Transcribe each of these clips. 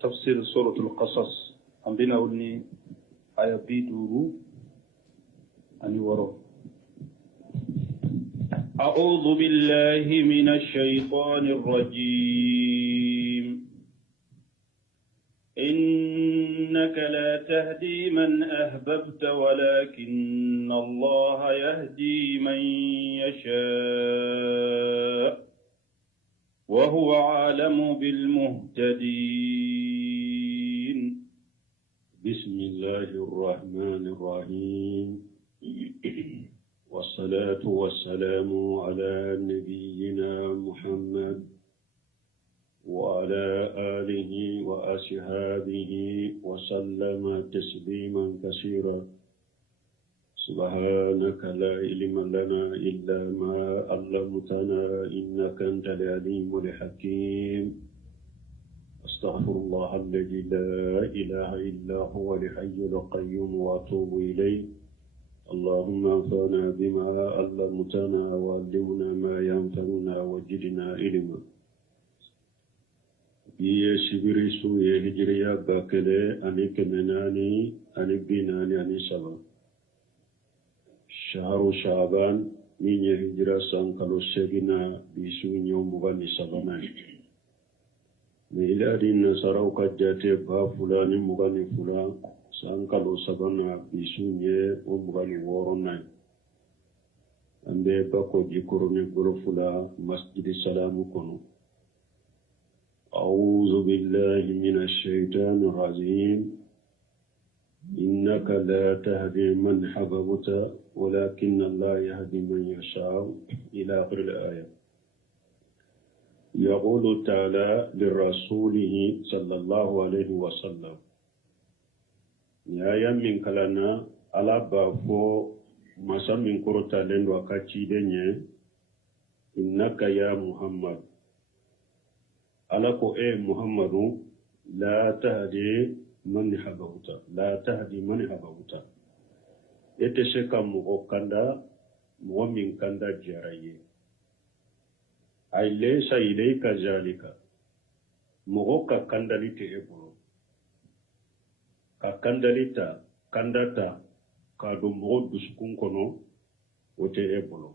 تفسير سورة القصص عندنا أولي آية بيدورو أني ورو. أعوذ بالله من الشيطان الرجيم. إنك لا تهدي من أحببت ولكن الله يهدي من يشاء وهو عالم بالمهتدين. بسم الله الرحمن الرحيم. والصلاة والسلام على نبينا محمد وعلى آله وأصحابه وسلم تسليما كثيرا. سبحانك لا علم لنا إلا ما علمتنا إنك أنت العليم الحكيم. أستغفر الله الذي لا إله إلا هو الحي القيوم وأتوب إليه. اللهم انفعنا بما علمتنا وعلمنا ما ينفعنا وزدنا علما. يسبريسو يهجريا باكله أني كمناني أني بيناني أني سبا شهر شعبان من يهجرا سانكالو سيغنا بيسو نيوم بغاني سبانا ميلادي نصارو كجاتي با فلاني مغاني فلان سانكالو سبانا بيسو نيوم بغاني ورونا أمبي باكو جيكوروني غلوفلا مسجد السلام كونو. أعوذ بالله من الشيطان الرجيم. إنك لا تهدي من حببت ولكن الله يهدي من يشاء إلى آخر الآية. يقول تعالى لرسوله صلى الله عليه وسلم يا من كلنا على بافو مسا من كرتا لن وكاتي دنيا إنك يا محمد alako muhammadu la tahdi man habauta la tahdi man habauta ete sheka mugo kanda mugo min kanda jaraye ay laysa ilayka zalika mugo ka kandalite ebolo ka kandalita kandata ka do mugo duskun kono wote ebolo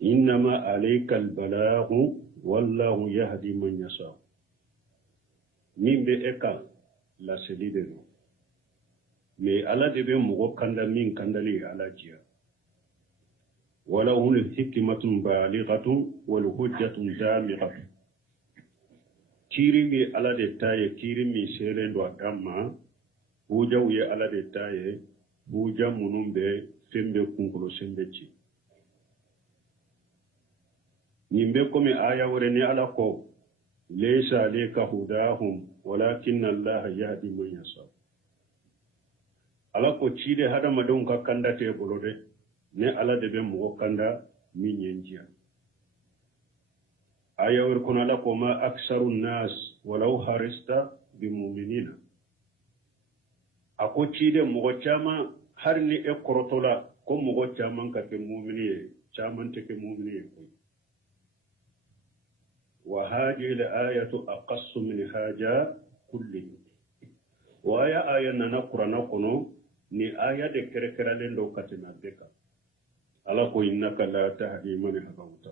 innama alayka albalaghu wallahu yahdi man yasha. Min be eka la selide no me ala de be mugo kanda min kandali ala jiya wala hul hikmatun balighatun wal hujjatun damiqatun. Kiri mi ala de taye kiri mi serendo adamma huja uye ala de taye huja munumbe sembe kunkulo sembe ci nimbe kome aya wore ala ko laysa alayka hudahum walakin Allah yahdi man yasha. Ala ko cide hada madon ka kanda te bolode ne ala de be mo kanda min yenjiya. Aya wore kono ala ko ma aksarun nas walau harista bi mu'minina. Ako cide mo chama har ni e korotola ko mo chama ka ke mu'miniye chama te ke mu'miniye ko. وهذه الآية أقص من هذا كله. وآية آية نقرأ نقنو ni آية ذكر لندو كتنا ذكر. على كو إنك لا تهدي من أحببت.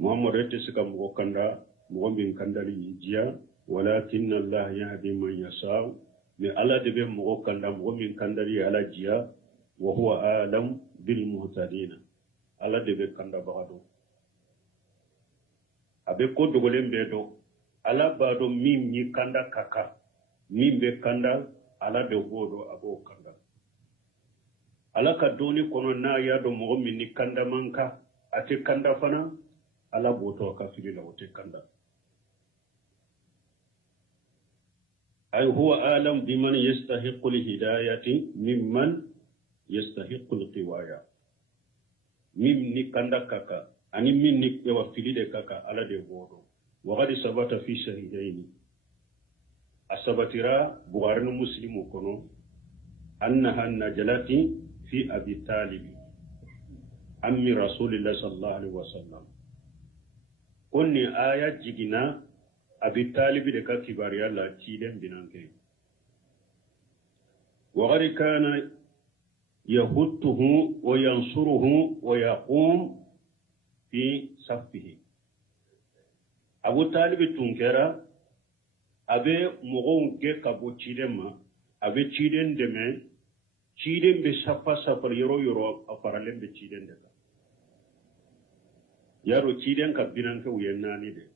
محمد رتسك مغكندا مغمبين كندري يجيا ولكن الله يهدي من يشاء. ni ala debe mغكندا مغمبين كندري على جيا وهو أعلم بالمهتدين. ala debe kanda bagado. abe ko dogolen be do ala ba do min ni kanda kaka min be kanda ala de godo abo kanda ala ka doni kono na ya do mo min ni kanda manka ate kanda fana ala boto ka fili la wote kanda ay huwa alam biman yastahiqu alhidayati mimman yastahiqu alqiwaya min ni kanda kaka ani min ni wa filide kaka ala de godo wa gadi sabata fi shahidaini asabatira buharinu muslimu kono annaha najalati fi abi talib ammi rasulillah sallallahu alaihi wasallam konni aya jigina أبي طالب لك كبار يلا تشيدن بنانكي وقد كان يهته وينصره ويقوم في صفه أبو طالب تنكرا أبي مغون كابو تشيدن ما أبي تشيدن دمين تشيدن بسفا سفر يرو أفرالين بتشيدن دكا يارو تشيدن كبنانكي ويناني دي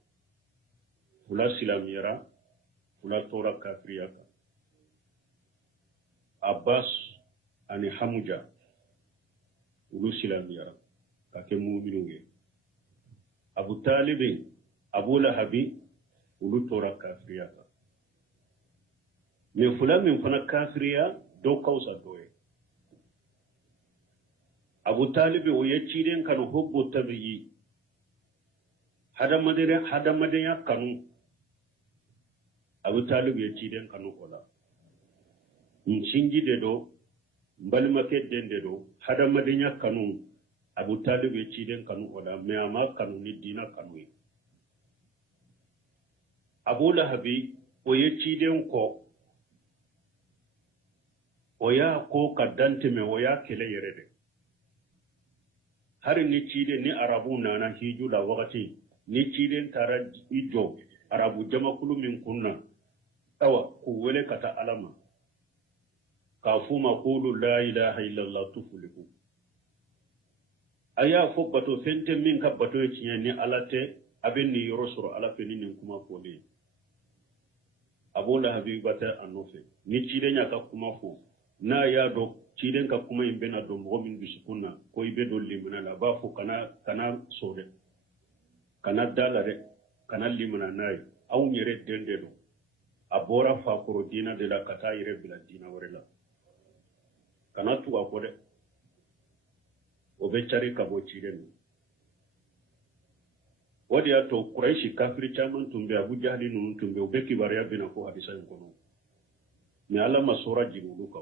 فلا سلاميرا فلا تورا كافرياكا Abbas ani Hamuja ulu silamiyara kake mu'minunge Abu Talib Abu Lahabi ulu tora kafiriyaka me fula min fana kafiriya do kausa doye Abu Talib o yeciden kan hubbu tabi'i hadamadenya kanu Abu Talib yeciden kanu kola Nshingi dedo mbalimake den dedo hadamadenya kanu Abu Talib yeciden kanu ola me ama kanu ni dina kanu Abu Lahabi o yeciden ko oya ko kadante me oya kele yerede hari ni cide ni arabu nana hiju la wakati ni cide tara ijo arabu jamakulu min kunna awa ku wele kata alama kafuma qulu la ilaha illa allah tuflihu aya fo bato fente min ka bato cinya ni alate abin ni yorosoro ala feni nin kuma fole Abu Lahabi bata anofe ni cide nya ka kuma fo na ya do cide ka kuma imbena do mo min bisukuna ko ibe do limana la ba fo kana sore kana dalare kana limana nay aw nyere dende do abora fa ko dina de la kata yire bila dina warela kana tuwa ko de o be cari ka bo cire ni wadi ya to Quraishi kafiri chaman tumbe Abu Jahli nun tumbe o be kibariya bina ko hadisa ko no me ala masura jibulu ka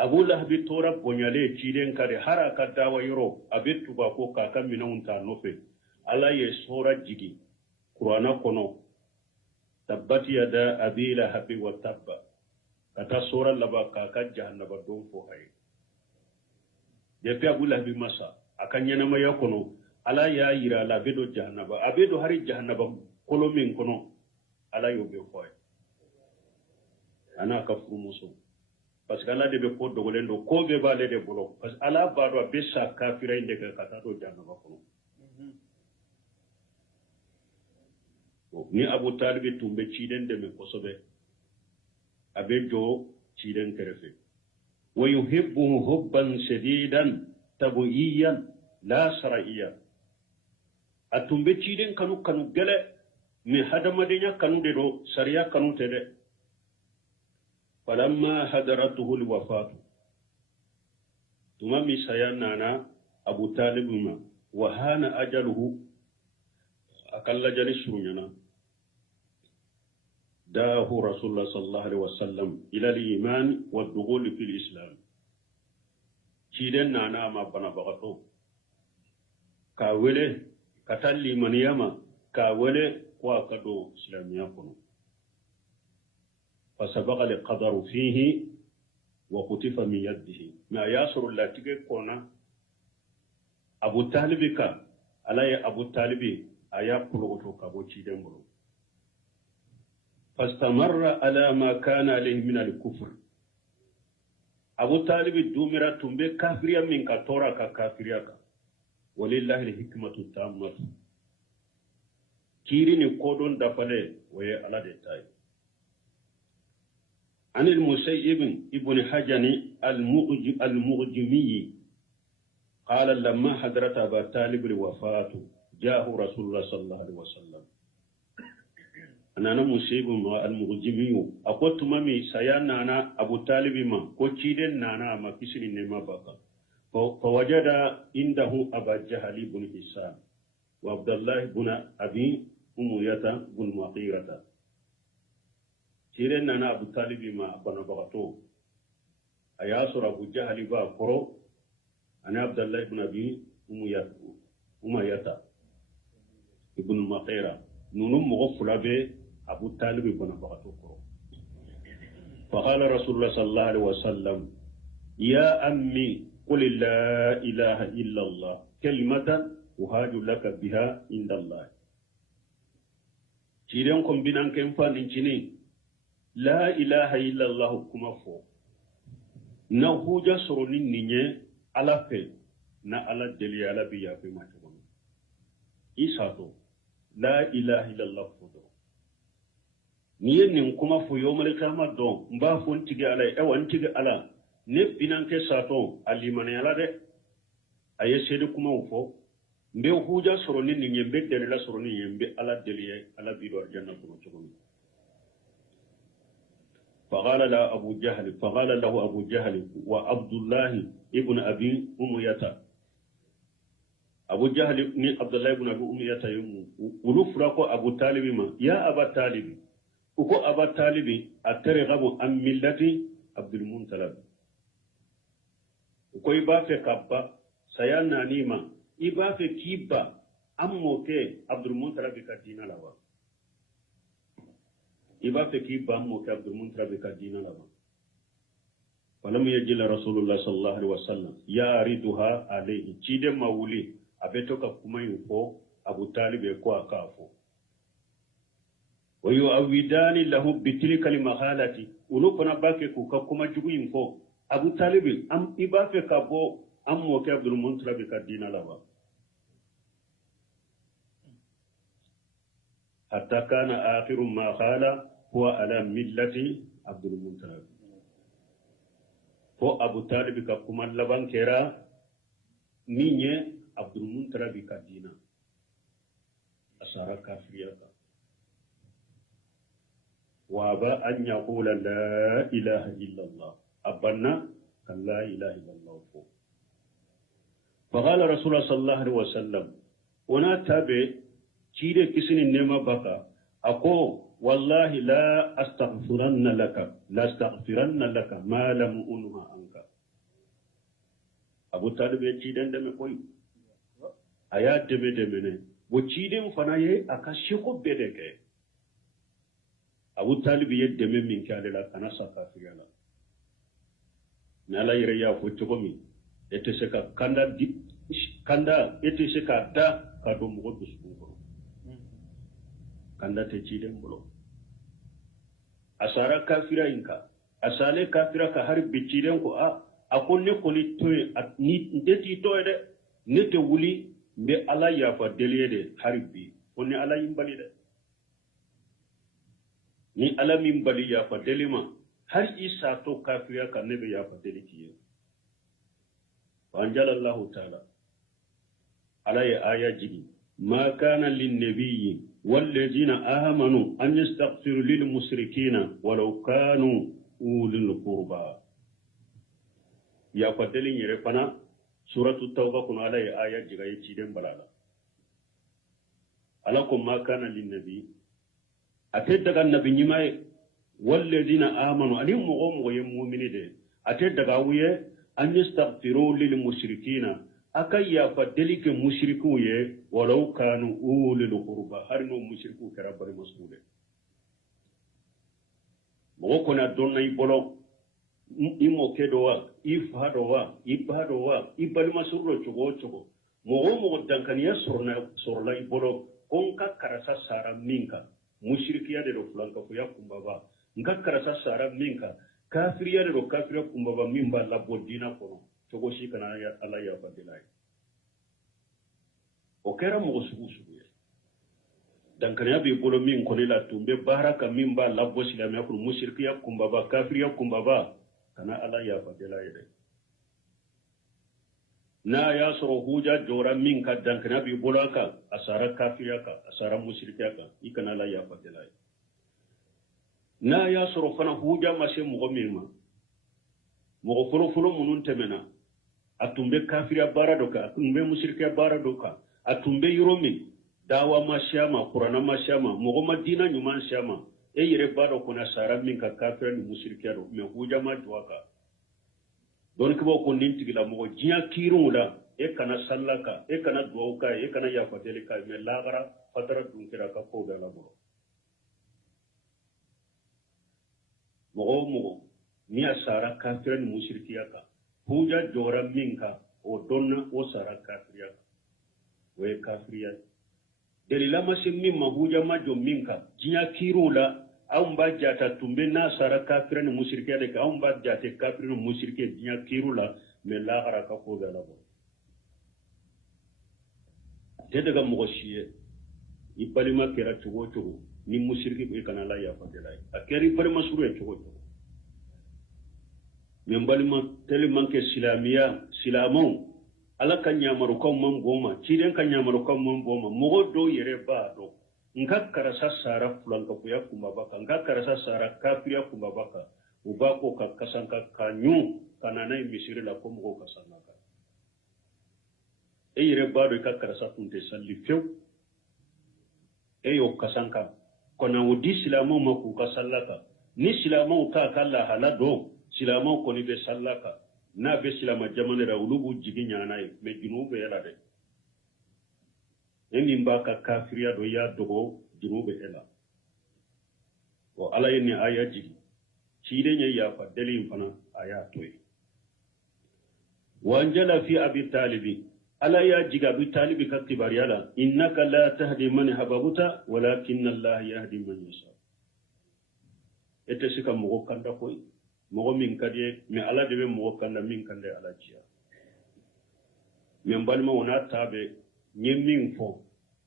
Abu Lahab tora bonyale ciren kare haraka dawa yoro abetu ba ko kaka minunta nofe ala ye sura jigi Qur'ana kono tabbati yada abi lahab wa tabba kata sura laba kaka jahannaba don fo hay de pe Abu Lahab masa akanya na maya kono ala ya yira la bedo jahannaba abedo hari jahannaba kolo min kono ala yo be fo ana ka fu muso parce que ala de be ko dogolendo ko be bale de bolo parce que ala ba do be sa kafira inde ka kata do jahannaba kono ni Abu Talib tumbe ciden de me kosobe abejo ciden kerefe wa yuhibbuhu hubban shadidan tabuiyan la shar'iyya atumbe ciden kanu gele mi hadamadenya kanu de do sharia kanu tede falamma hadaratuhu alwafatu tuma mi sayanana Abu Talib ma wa hana ajaluhu akalla jali surunyana داه رسول الله صلى الله عليه وسلم إلى الإيمان والدخول في الإسلام شيدن نانا ما بنا بغتو كاوله كتالي من يما كاوله وكدو إسلاميا كنو فسبق القدر فيه وقتف من يده ما ياسر الله تيجي كونا أبو طالب كا على أبو طالب أيا كلوتو كابو شيدن بلو فاستمر على ما كان عليه من الكفر أبو طالب دومرا تنبي كافريا من كتورا كافريا ولله الحكمة التامة كيرين كودون دفله وهي على دتاي عن المسيب ابن حجن المغجمي قال لما حضرت أبا طالب الوفاة جاءه رسول الله صلى الله عليه وسلم أنا مسيب المغجمي أقول مامي سيانا أنا أبو طالب ما كوتشيدن نانا ما كسر نما بقى فوجد عنده أبا جهل بن حسام وعبد الله بن أبي أمية بن مغيرة شيرن نانا أبو طالب ما بنا بقتو أياسر أبو جهل با كرو أنا عبد الله بن أبي أمية بن مغيرة nunu mogo fulabe abu talib bana bagato ko فقال رسول الله صلى الله عليه وسلم يا أمي قل لا إله إلا الله كلمة أهاج لك بها عند الله تيرينكم بنان كنفا نجني لا إله إلا الله كما فو نهوجا سروني نيني على في نا على دلي على بيا في ما تقول إيساتو لا إله إلا الله فو niye nin kuma fo yomale kama don mba fo ntige ala ntige ala ne binanke sato alimane ala de aye sede kuma fo mbe huja soroni ni nyembe dele la soroni yembe ala deliye ala bido janna ko chogomi فقال له أبو جهل وعبد الله ابن أبي أمية أبو جهل عبد الله ابن أبي أمية ولفرق أبو طالب ما يا أبا طالب uko aba talibi atarghabu am millati abdul muntalab uko ibafe kabba sayana nima ibafe kiba ammoke abdul muntalab ka dina lawa ibafe kiba ammoke abdul muntalab ka dina lawa falam yajil rasulullah sallallahu alaihi wasallam ya riduha alayhi chide mawuli abetoka kuma yuko abu talib ko akafo ويؤودان له بتلك المخالة ونقنا باكي كوكما جوين فو أبو طالب أم إبافي كابو أم موكي عبد المنطلب كدين لبا حتى كان آخر ما قال هو على ملة عبد المنطلب هو أبو طالب كوكما لبان كرا نيني عبد المنطلب كدين أسارة كافرية وابى أن يقول لا إله إلا الله أبنا كان لا إله إلا الله فوق. فقال رسول الله صلى الله عليه وسلم ونا تابع تيري كسن النما بقى أقول والله لا أستغفرن لك ما لم أنها عنك أبو طالب يتيدن دم قوي آيات دم وتيدن فنايه أكاشيكو بدك abu talibi yadda min kyale la kana saka fiyala nala yire ya fo togomi ete se ka kanda ete se ka da ka do mo do sugo kanda te ci dem bolo asara kafira inka asale kafira ka har bicci den ko a akonne ko ni to ni ndeti to de ne te wuli be ala ya fa delede harbi onni ala yimbali de ni alamin bali ya fa delima har isa to kafiriya kan ne ya fa deliki wanjala Allah ta'ala alay aya jigi ma kana lin nabiyyi wal ladina amanu an yastaghfiru lil mushrikeena walau kanu ulul qurba ya fa delin yere fana suratu tauba kun alay aya jiga yi den balala alakum ma kana lin nabiyyi ate daga nabi nyimay walladina amanu ali mo yem mu'mini de ate daga wuye an yastaghfiru lil mushrikina akayya fa delike mushriku ye walau kanu ulul qurba harno mushriku karabari masude mo ko na donna ibolo imo kedowa ifadowa ibal masuro chogo mo dankaniya sorna ibolo konka karasa sara minka mushrikiya de do flanka ko yakumbaba ngakara sasara minka kafiriya de do kafira kumbaba mimba la bodina kono to go shi kana ya Allah ya badilai o kera mo sugu dan kana bi bolo min ko la tumbe baraka mimba la bosi la me ko mushrikiya kumbaba kafiriya kumbaba kana Allah ya badilai de na ya soro huja jora min ka dan kana bi bolaka asara kafiriya ka asara mushrikiya ka ikana la ya badilai na ya soro fana huja mashe mugomima mugo folo munun temena atumbe kafiriya bara doka atumbe mushrikiya bara doka atumbe yuromi dawa mashama qur'ana mashama mugo madina nyuman shama e yire bado kuna sara min ka kafiriya ni mushrikiya do me huja ma tuwaka don ko ko ninti la mo jiya kirula kana sallaka kana duauka kana yafadelika me lagara fatara dunkira ka ko da laburo mogo ni asara kafiran mushrikiyaka huja jora minka o donna o sara kafiriyaka we kafiriya delila masimmi mahuja majo minka jinya kirula au mba jata tumbe na sara kafiran mushrikiyaka au mba jate kafiran mushrikiyaka jinya kirula me lagara ka ko da laburo daga mogo shiye i balima kera cogo cogo ni musirki be kana la ya fadela a keri balima suru e cogo cogo men balima tele manke silamo ala kan nyamaru kan man goma ciden kan nyamaru kan man goma mogo do yere ba do nka karasa sara fulanka kuya kuma baka nka karasa sara kafiya kuma baka ubako ka kasanka kanyu kanana misiri la ko mogo kasanaka e yere ba do ka karasa tunte salli few eyo kasanka kona wudi silamo maku ka sallaka ni silamo ka kala halado silamo ko ni be sallaka na be silama jamane ra ulubu jigi nyana e me junube yala de eni mbaka kafiriya do ya dogo junube ela o ala yeni aya jigi cide nya ya fa dalil fana aya toy wanjala fi abi talibi ala ya jiga bi talibi ka kibariyala innaka la tahdi man hababuta walakin Allah yahdi man yasha ete sika mogo kanda koy mogo min kadiye mi ala de be mogo kanda min kande ala ciya min balma wona tabe nyemmin fo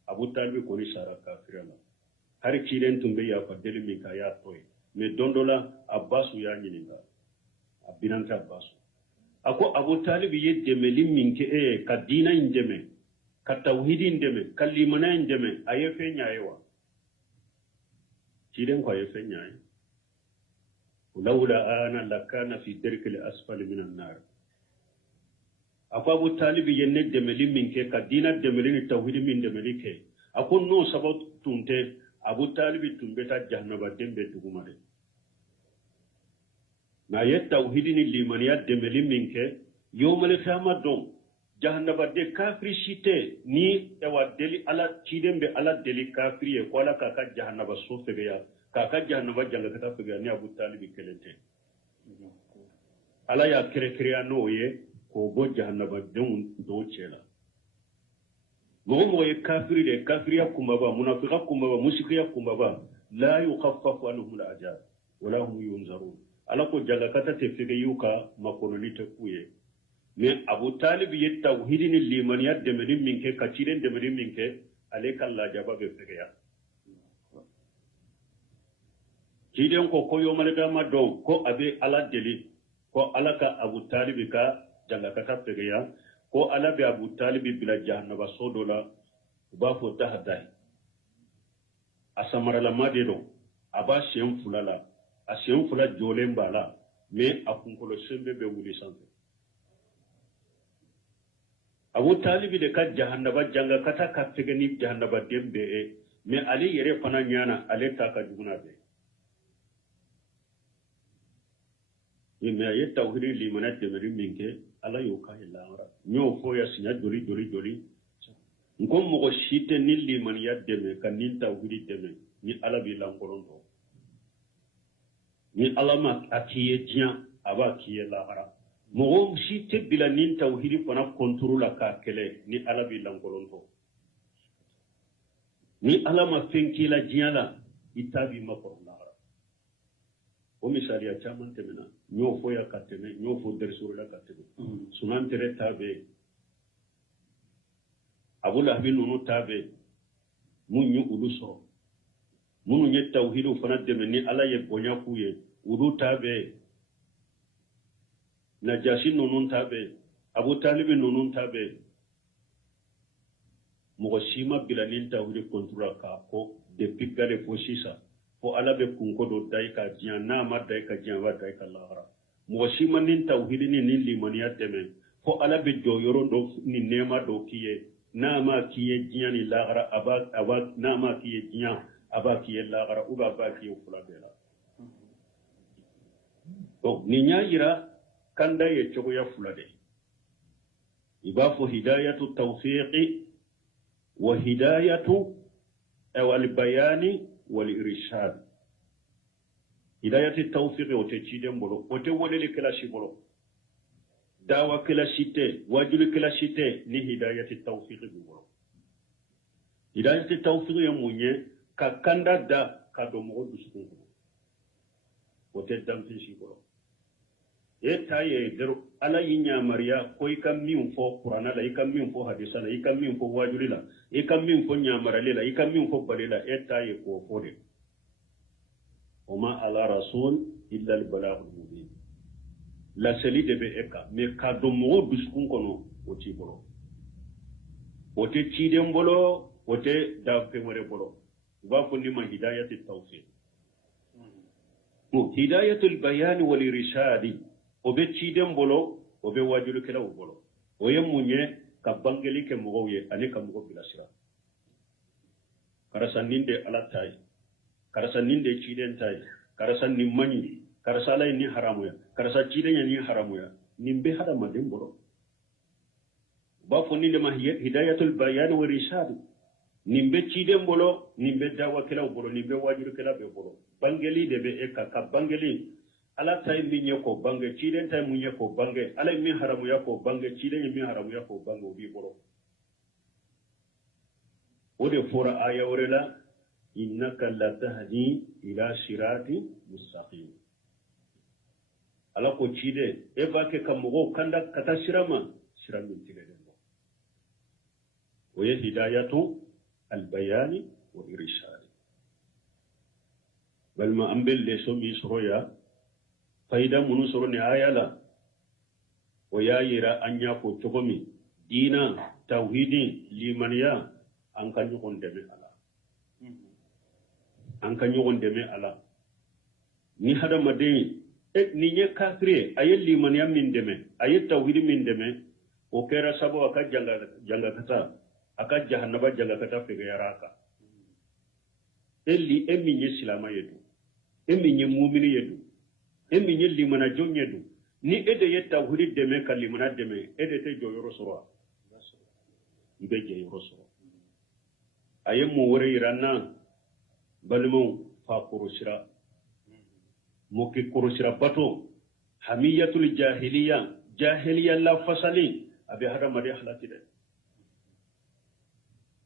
abu talibi ko ni sara kafirala har kiren tumbe ya fa deli mi ka ya toy me dondola abbasu ya nyininga abinanta abbasu ako abu talibi yeddeme limminke ka dina indeme ka tawhidi indeme ka limana indeme aye fe nyaayewa ciden ko aye fe nyaaye lawla ana lakana fi darki al-asfal min an-nar ako abu talibi yenne deme limminke ka dina deme ni tawhidi min deme like ako no sabat tunte abu talibi tumbeta jahannaba dembe dugumade na ye tawhidi ni limaniya demeli minke yomale khama don jahannaba de kafiri shite ni ewa deli ala chidembe ala deli kafiri ko ala ka jahannaba so fegeya ka jahannaba janga kata fegeya ni abu talibi kelente ala ya kere no ye ko bo jahannaba don do chela mo ye kafiri de kafiriya kumbaba munafiqa kumbaba mushrikiya kumbaba la yukhaffafu anhum al-ajab wala hum yunzarun ala ko jaga kata te fege yuka makononi te kuye me abu talib ye tawhidi ni limaniyat de medin minke kaciden de medin minke ale kala jaba be fege ya kiden ko koyo malaga ma do ko abe ala deli ko ala ka abu talib ka jaga kata fege ya ko ala be abu talib bila jahannaba sodola ba fo tahadai asamara la madero aba shem fulala asiyon fula jolen bala me akunkolo sembe be wuli sanfe abu talibi de ka jahannaba janga kata ka tegani jahannaba dembe me ali yere fana nyana ale ta ka duguna be me aye tawhidi limana demeri minke ala yo ka hilara nyo fo ya sinya dori ngom mo shite ni limaniya deme kan ni tawhidi deme ni ala bi lankolondo ni alama akiye jiya aba kiye lahara mo si te bila nin tawhidi fana kontrola ka kele ni alabi langolonto ni alama fenki la jiya la itabi makor lahara o misali ya chaman temena nyo fo ya kateme nyo fo dersuru la kateme sunan tere tabe abula binu tabe munyu uluso munu nye tawhidu fana deme ni ala ye bonya kuye udu tabe najashi nunun tabe abu talibi nunun tabe mugashima bilanin tawhidi kontura ka ko de pigale fo sisa fo ala be kunko do daika jiya na ma daika jiya wa daika lahara mugashima nin tawhidi ni limaniya deme fo ala be do yoro do ni nema do kiye na ma kiye jiya ni lahara aba na ma kiye jiya aba kiye lahara uba ba kiye fula bela donc ni nyaayira kanda ye chogo ya fula de يبقى هداية التوفيق وهداية أو البيان والإرشاد. هداية التوفيق وتجيدن بلو وتولي لكلاشي بلو دعوة كلاشيتي واجل كلاشيتي لهداية التوفيق بلو. هداية التوفيق يموني كاكاندا دا كادومو دسكون وتدام تنشي بلو. taye dero ala yinya maria ko ikam min fo qur'ana la ikam min fo hadisa la ikam min fo wajuri la ikam min fo nyamarale la ikam min fo balela taye ko fode oma ala rasul illa al balaghul mubin la seli de be eka me ka do mo duskun kono o ti boro o te chide mbolo o te da fe more boro ba ko ni ma hidayatul tawfiq hidayatul bayan wal irshadi obe chidem bolo obe wajulu kala bolo oye munye ka bangeli ke mogoye ani ka mogo bilasira karasa ninde ala tay karasa ninde chiden tay karasa nimani karasa lay ni haramu ya karasa chiden ni haramu ya nimbe hada madem bolo ba fo ninde ma hidayatul bayan wa rishad nimbe chidem bolo nimbe dawa kala bolo nimbe wajulu kala be bolo bangeli de be eka ka bangeli ala tay minye ko bange chiden tay munye ko bange ala mi haramu ya ko bange chiden mi haramu ya ko bange obi boro ode fora aya orela innaka la tahdi ila sirati mustaqim ala ko chide e ba ke kamugo kanda kata sirama siramin tigede mo oye hidayatu al bayani wa irshad balma ambel le so mi soroya faida munu soro ne ayala o yayira anya ko togomi dina tauhidi limaniya an kan yukon deme ala an kan yukon deme ala ni hada madeni ni nye kafire ayel limaniya min deme ayel tauhidi min deme o kera sabo aka janga kata aka jahannaba janga kata fega yaraka elli eminye silama yedu eminye mu'mini yedu emi nye limana jonye du ni ede ye tawhid deme ka limana deme ede te joyoro soro ibe je yoro soro aye mo wore irana balmo fa kurushira mo ki kurushira bato hamiyatul jahiliya la fasali abi hada mari halati de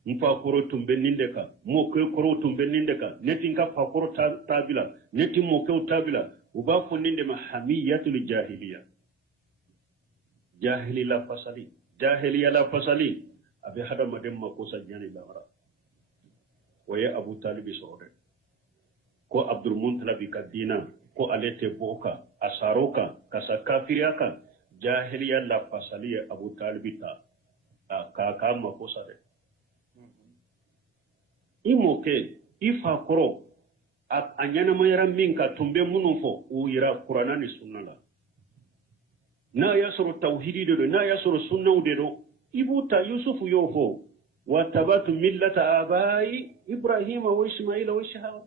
mfa koro tumbe nindeka mo ko koro tumbe nindeka neti nka fa koro tabila neti mo ko tabila uba funinde ma hamiyatul jahiliya la fasali abi hada madem ma ko sajjani la wara waye abu talib sore ko abdul muntalabi kadina ko alete boka asaroka kasa kafiriaka jahiliya la fasali abu talib ta ka ma ko sare imoke ifa koro anyana mayara minka tumbe munufo u yira qur'ana ni sunna la na yasru tauhidi do na yasru sunna do ibuta yusufu yofo wa tabatu millata abai ibrahim wa ismaila wa ishaq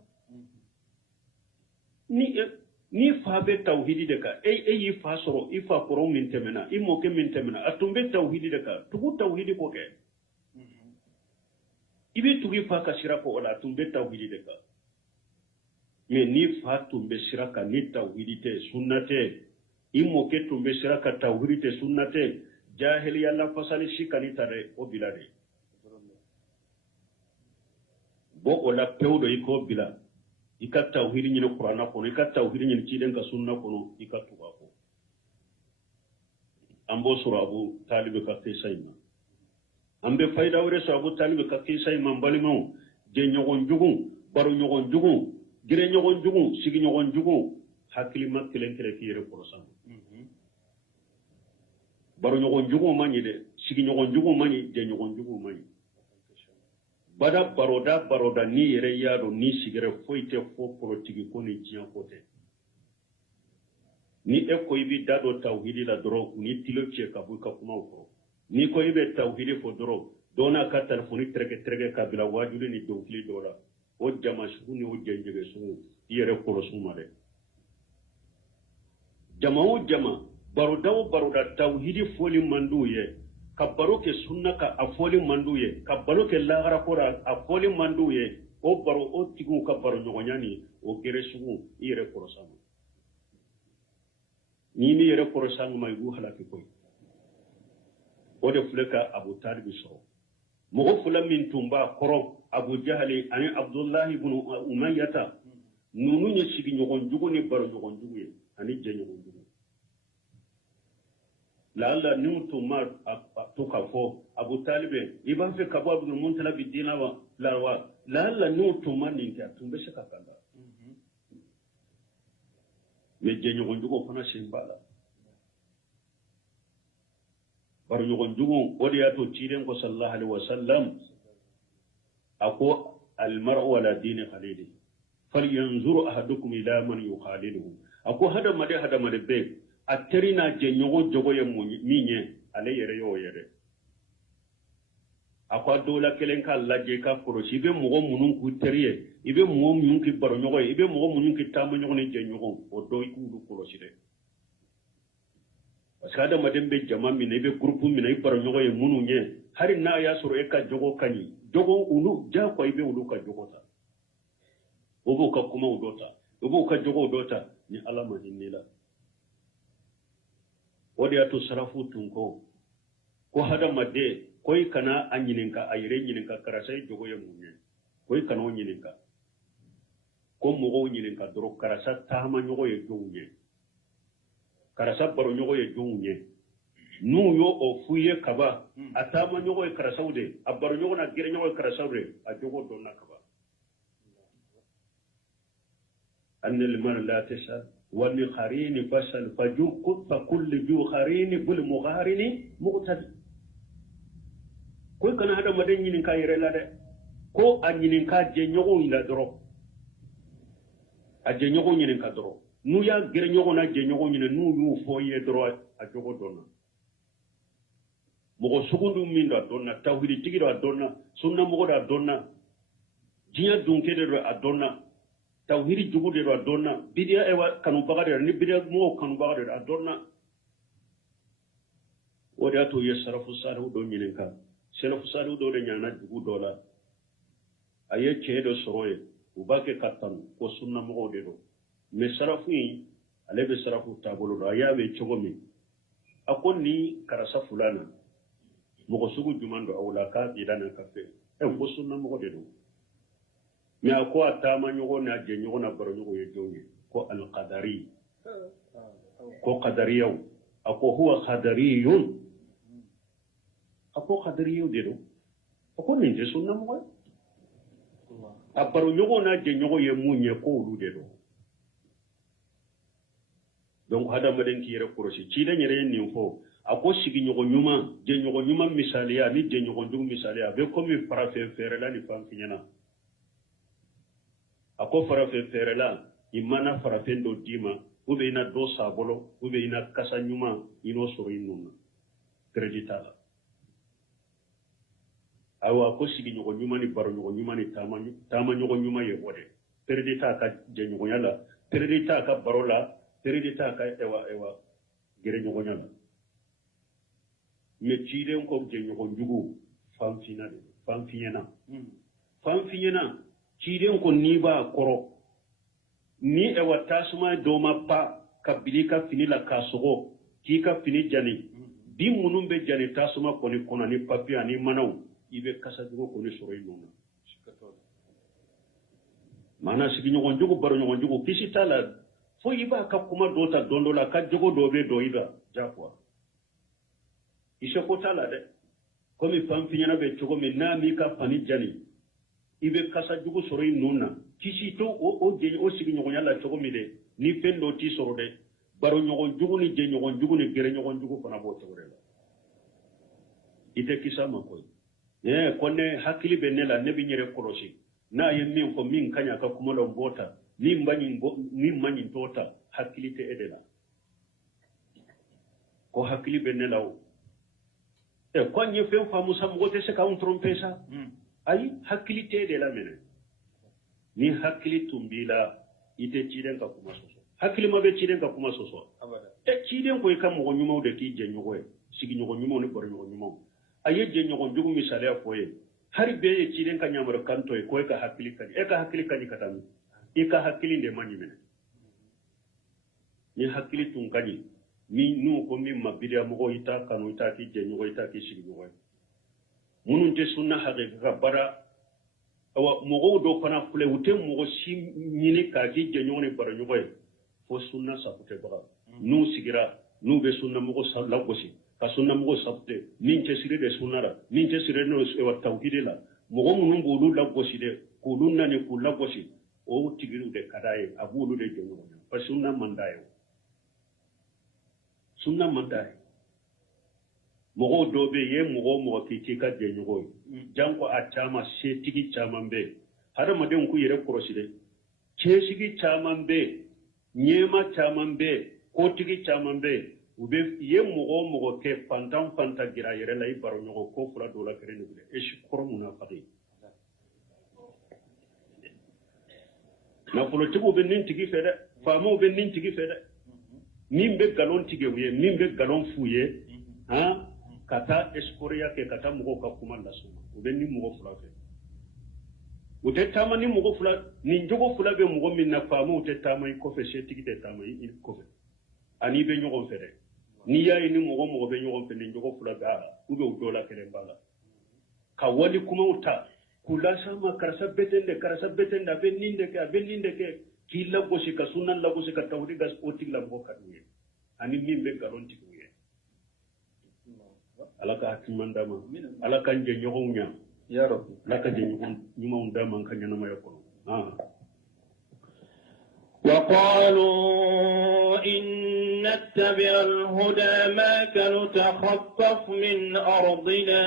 ni fa be tauhidi de ka yi fa soro ifa qur'an min temena imoke min temena atumbe tauhidi de ka tugu tauhidi ko ke ibi tugi fa ka shira ko wala tumbe tauhidi de ka me ni fa tumbe shiraka ni tauhidite sunnate immo ke tumbe shiraka tauhidite sunnate jahiliya la fasali shikani tare o bilade bo ola pewdo iko bila ika tauhidi ni qur'ana ko ika tauhidi ni ciden ka sunna ko ika tuba ko ambo surabu talibe ka sayma ambe fayda wore so abu talibe ka sayma balimo je nyogon jugun baru nyogon jugun gire nyogon jugu sigi nyogon jugu hakili makkilen kele fiere porosan baro nyogon jugu mani de sigi nyogon jugu mani je nyogon jugu mani bada baroda ni yere yado ni sigire foite fo politiki ko ni jian kote ni eko ibi dado tawhidi la doro ni tilo che kabu ka kuma ko ni ko ibe tawhidi fo doro dona ka telefoni trege kabila wajuli ni dofli dola o jama suguni o jenjege sugu yere koro suma de jama o jama baroda tawhidi foli mandu ye kabbaro ke sunna ka afoli manduye kabbaro ke lagara kora afoli manduye o baro o tigu kabbaro nyogonyani o gere sugu ire korosama ni mi yere korosanga mai gu halaki koy o de fuleka Abu Talib so mo fula min tumba koro Abu Jahali ani Abdullah ibn Umayyah nunu ni sigi nyogon jugo ni baro nyogon jugo ani je nyogon jugo lalla ni tumma to ka fo Abu Talib iban fe kabo Abdul Muntala bidina wa lawa lalla ni tumma ni ka tumbe shaka kanda me je nyogon jugo fana simbala baro nyogon jugo wadi yato ciren ko sallallahu alaihi wasallam ako al mar'u wala dini khalili falyanzuru ahadukum ila man yukhaliluhu ako hada made be aterina je nyogo jogo ye minye ale yere yo yere ako dola kelen ka laje ka korosi be mogo munun ku teriye ibe mogo munun ki baro nyogo ibe mogo munun ki tamu nyogo ni je nyogo o do ku du korosi de asada madembe jama min ibe groupe min ay baro nyogo ye munun ye hari na ya soro e ka jogo kani jogo ulu ja ko ibe ulu ka jogo ta obo ka kuma udota obo ka jogo udota ni alama hinila wadi atu sarafu tunko ko hada madde koy kana anyininka ayire nyininka karasay jogo ye munye koy kana onyininka ko mogo nyininka doro karasa tama nyogo ye jonye karasa baro nyogo ye jonye nu yo o fuye kaba atama nyogo ye karasaude abaro nyogo na gere nyogo ye karasaude a jogo donna kaba أن المرء لا تسأل ولقرين فسأل فكل جو قرين كل مقارن مقتدي كل كان هذا مدين ينكا يرلا ده كو أن ينكا جنيو إلى درو أجنيو ينكا درو نو يا جنيو نا جنيو ين نو يو فوي درو أجوكو دونا مغو سكوندو مين دا دونا توحيد تيجي دا دونا سنة مغو دا دونا جيا دونكي دا دونا tawhiri jugude do adonna bidia ewa kanu bagade ni bidia mo kanu bagade adonna wada to yasrafu saru do nyilenka selafu saru do de nyana jugu dola aye chedo soroye ubake katan ko sunna mo de do me sarafu yi alebe sarafu tabolo do ayabe chogomi akonni karasa fulana mo sugu jumando awlaka idana kafe ko sunna mo de do mi ako atama nyogo na je nyogo na baro nyogo ye jonye ko al qadari ko qadariyo ako huwa qadariyun ako qadariyo dedo ako min je sunna mo abaro nyogo na je nyogo ye munye ko lu dedo donc hada maden ki yere korosi ci da nyere ni fo ako sigi nyogo nyuma je nyogo nyuma misaliya ni je nyogo ndum misaliya be ko mi parafe fere la ni fam finyana ako farafe ferela imana farafendo dima ube ina do sabolo ube ina kasa nyuma ino soro inuna kreditala awa ko sigi nyogo nyuma ni baro nyogo nyuma ni tama nyogo nyuma ye wode kredita ka je nyogo yala kredita ka barola kredita ka ewa gere nyogo nyala me chide ko je nyogo njugu famfinyena ciiden ko ni ba koro ni e watta suma doma pa kabili ka fini la kasogo ki ka fini jani bi munum be jani tasuma ko ni kona ni papi ani manaw ibe kasa dugo ko ni soro yona mana sigi nyogon jogo baro nyogon jogo kisi tala fo iba ka kuma dota dondola ka jogo dobe do ida jakwa ishe ko tala de komi fam finyana be chogo mi na mi ka fani jani ibe kasa jugu soro inuna kisi to o je o sigi nyogon yalla chogo mi de ni pendo ti soro de baro nyogon jugu ni je nyogon jugu ni gere nyogon jugu fana bo chogo la ite kisa makoy konne hakili be nela nebi nyere korosi na yemmi ko min kanya ka kuma do bota ni mani tota hakili te edela ko hakili be nela o ko nye fe famu sam gote se ka un trompesa ay hakili te edela mene ni hakili tumbila ite chiden ka kuma soso hakili mabe chiden ka kuma soso abada ciden ko kam mo nyuma de ki je nyogo sigi nyogo nyuma ni bor nyogo nyuma aye je nyogon jugu misale afoye hari be ye ciden ka nyamaro kanto e ko ka hakili kadi e ka hakili kadi katami e ka hakili de mani mena ni hakili tun kadi mi nu ko mi mabidia mo ita kanu ita ki je nyogo ita ki shigi nyogo munun te sunna haqiqa bara awa mo do fana fule wute mo si nyini ka ki je nyogo ne bara nyogo fo sunna sa kute bara nu sigira nu be sunna mo sa lagosi ka sunna mo sabte min ce sire de sunnara min ce sire no e wa tawhid la mo munun bolu lagosi de ko lunna ne ko lagosi o tigiru de kadaye abulu de je nyogo fa sunna mandayo sunna mandaye mogo dobe ye mogo ki ka je nyogo janko atama se tigi chamambe hada maden ku yere koroside ce sigi chamambe nyema chamambe ko tigi chamambe ube ye mogo ke pantan fanta gira yere la ibaro nyogo ko fura dola kere ne bule eshi koro munafaqi na politiku be nin tigi fede famu be nin tigi fede min be galon tigi wuye min be galon fuye ha kata eskoria ke kata mogo ka kumanda suma ube nin mogo fura fe ute tama ni mogo fula ni jogo fula be mogo min na famu ute tama ko fe se tigi te tama ko fe ani be nyogo fede ni yayi ni mogo be nyogo fe ni jogo fula ga ube udola kele mbala ka wali kuma uta kula sama karasa betende be ninde ke kila gosi ka sunan la gosi ka tawdi gas otik la boka duye ani min be galon tikuye alaka hatimandama alaka nje nyogo nya ya rabbi laka je nyuma undama kan yana mayo ko وقالوا إن نتبع الهدى معك نتخطف من أرضنا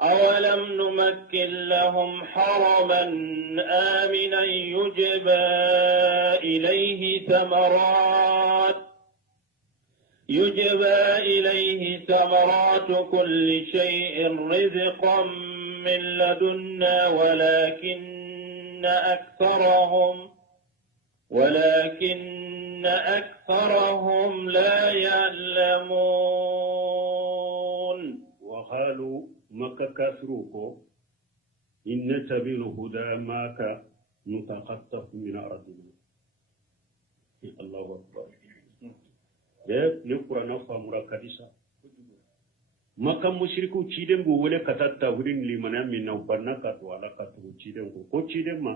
أولم نمكن لهم حرما آمنا يجبى إليه ثمرات كل شيء رزقا من لدنا ولكن أكثرهم لا يعلمون وقالوا مكة كافروكو إن نتبع الهدى معك نتخطف من أرضنا الله أكبر لقرآن فامرا كديسا مكة مشركو تشيدن بوله كتاتا ورين لمنا من نوبرنا كتو على كتو تشيدن كو تشيدن ما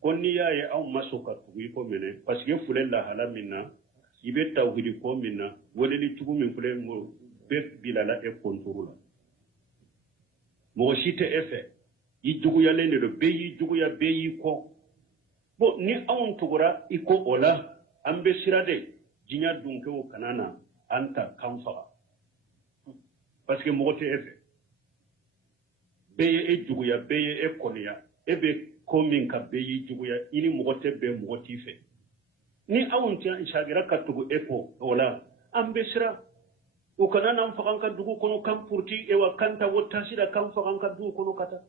konni yaye aw masoka tugu ko mene parce que fulen la hala minna ibe tawhidi ko minna wala li tugu min fulen mo be bilala e konturula mo shite efe yi tugu ya lende do be yi tugu ya be yi ko bo ni awon tugura iko ola ambe sirade jinya dunke o kanana anta kamfa parce que mo te efe be e tugu ya be e konya ebe komin ka be yi juguya ini mogote be mogoti fe ni awun tiya shagira ka tugu epo wala ambesra o kana nan fakan ka dugu kono kam purti e wa kanta wota sida kam fakan ka dugu kono kata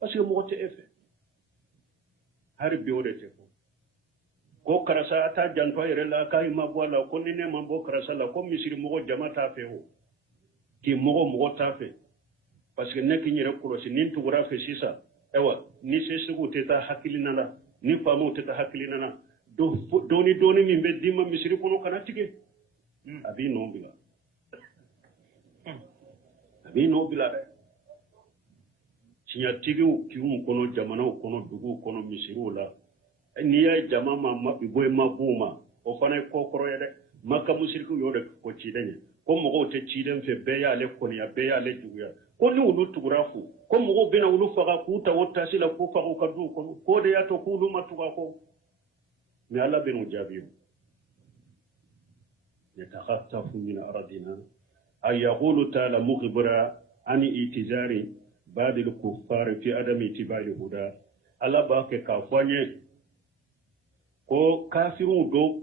parce que mogote efe har be wode te ko karasa ata janto yere la kai ma wala ko ni ne mambo karasa la ko misiri mogo jamata fe o ki mogo ta fe parce que nek nyere ko si nin tugura fe sisa ewa ni sesugu teta hakilina la ni famu teta hakilina na doni min be dima misiri kono kana tige abi no bila de sinya tige kium kono jamana kono dugu kono misiru la ni ya jama ma boy ma buma o fana ko koro yede makka musiriku yode ko cidenye ko mogo te ciden fe be ya le kono ya be ya le juya ko ni wulu tugurafu ko mogo bena wulu faga ku ta wota sila ku faga ka du ko de ya to kulu matuga ko mi alla benu jabiyo yatakhattafu min ardina ay yaqulu ta'ala mukhbira an itizari ba'd al-kuffar fi adam itibari huda alla ba ke ka fanye ko kafiru do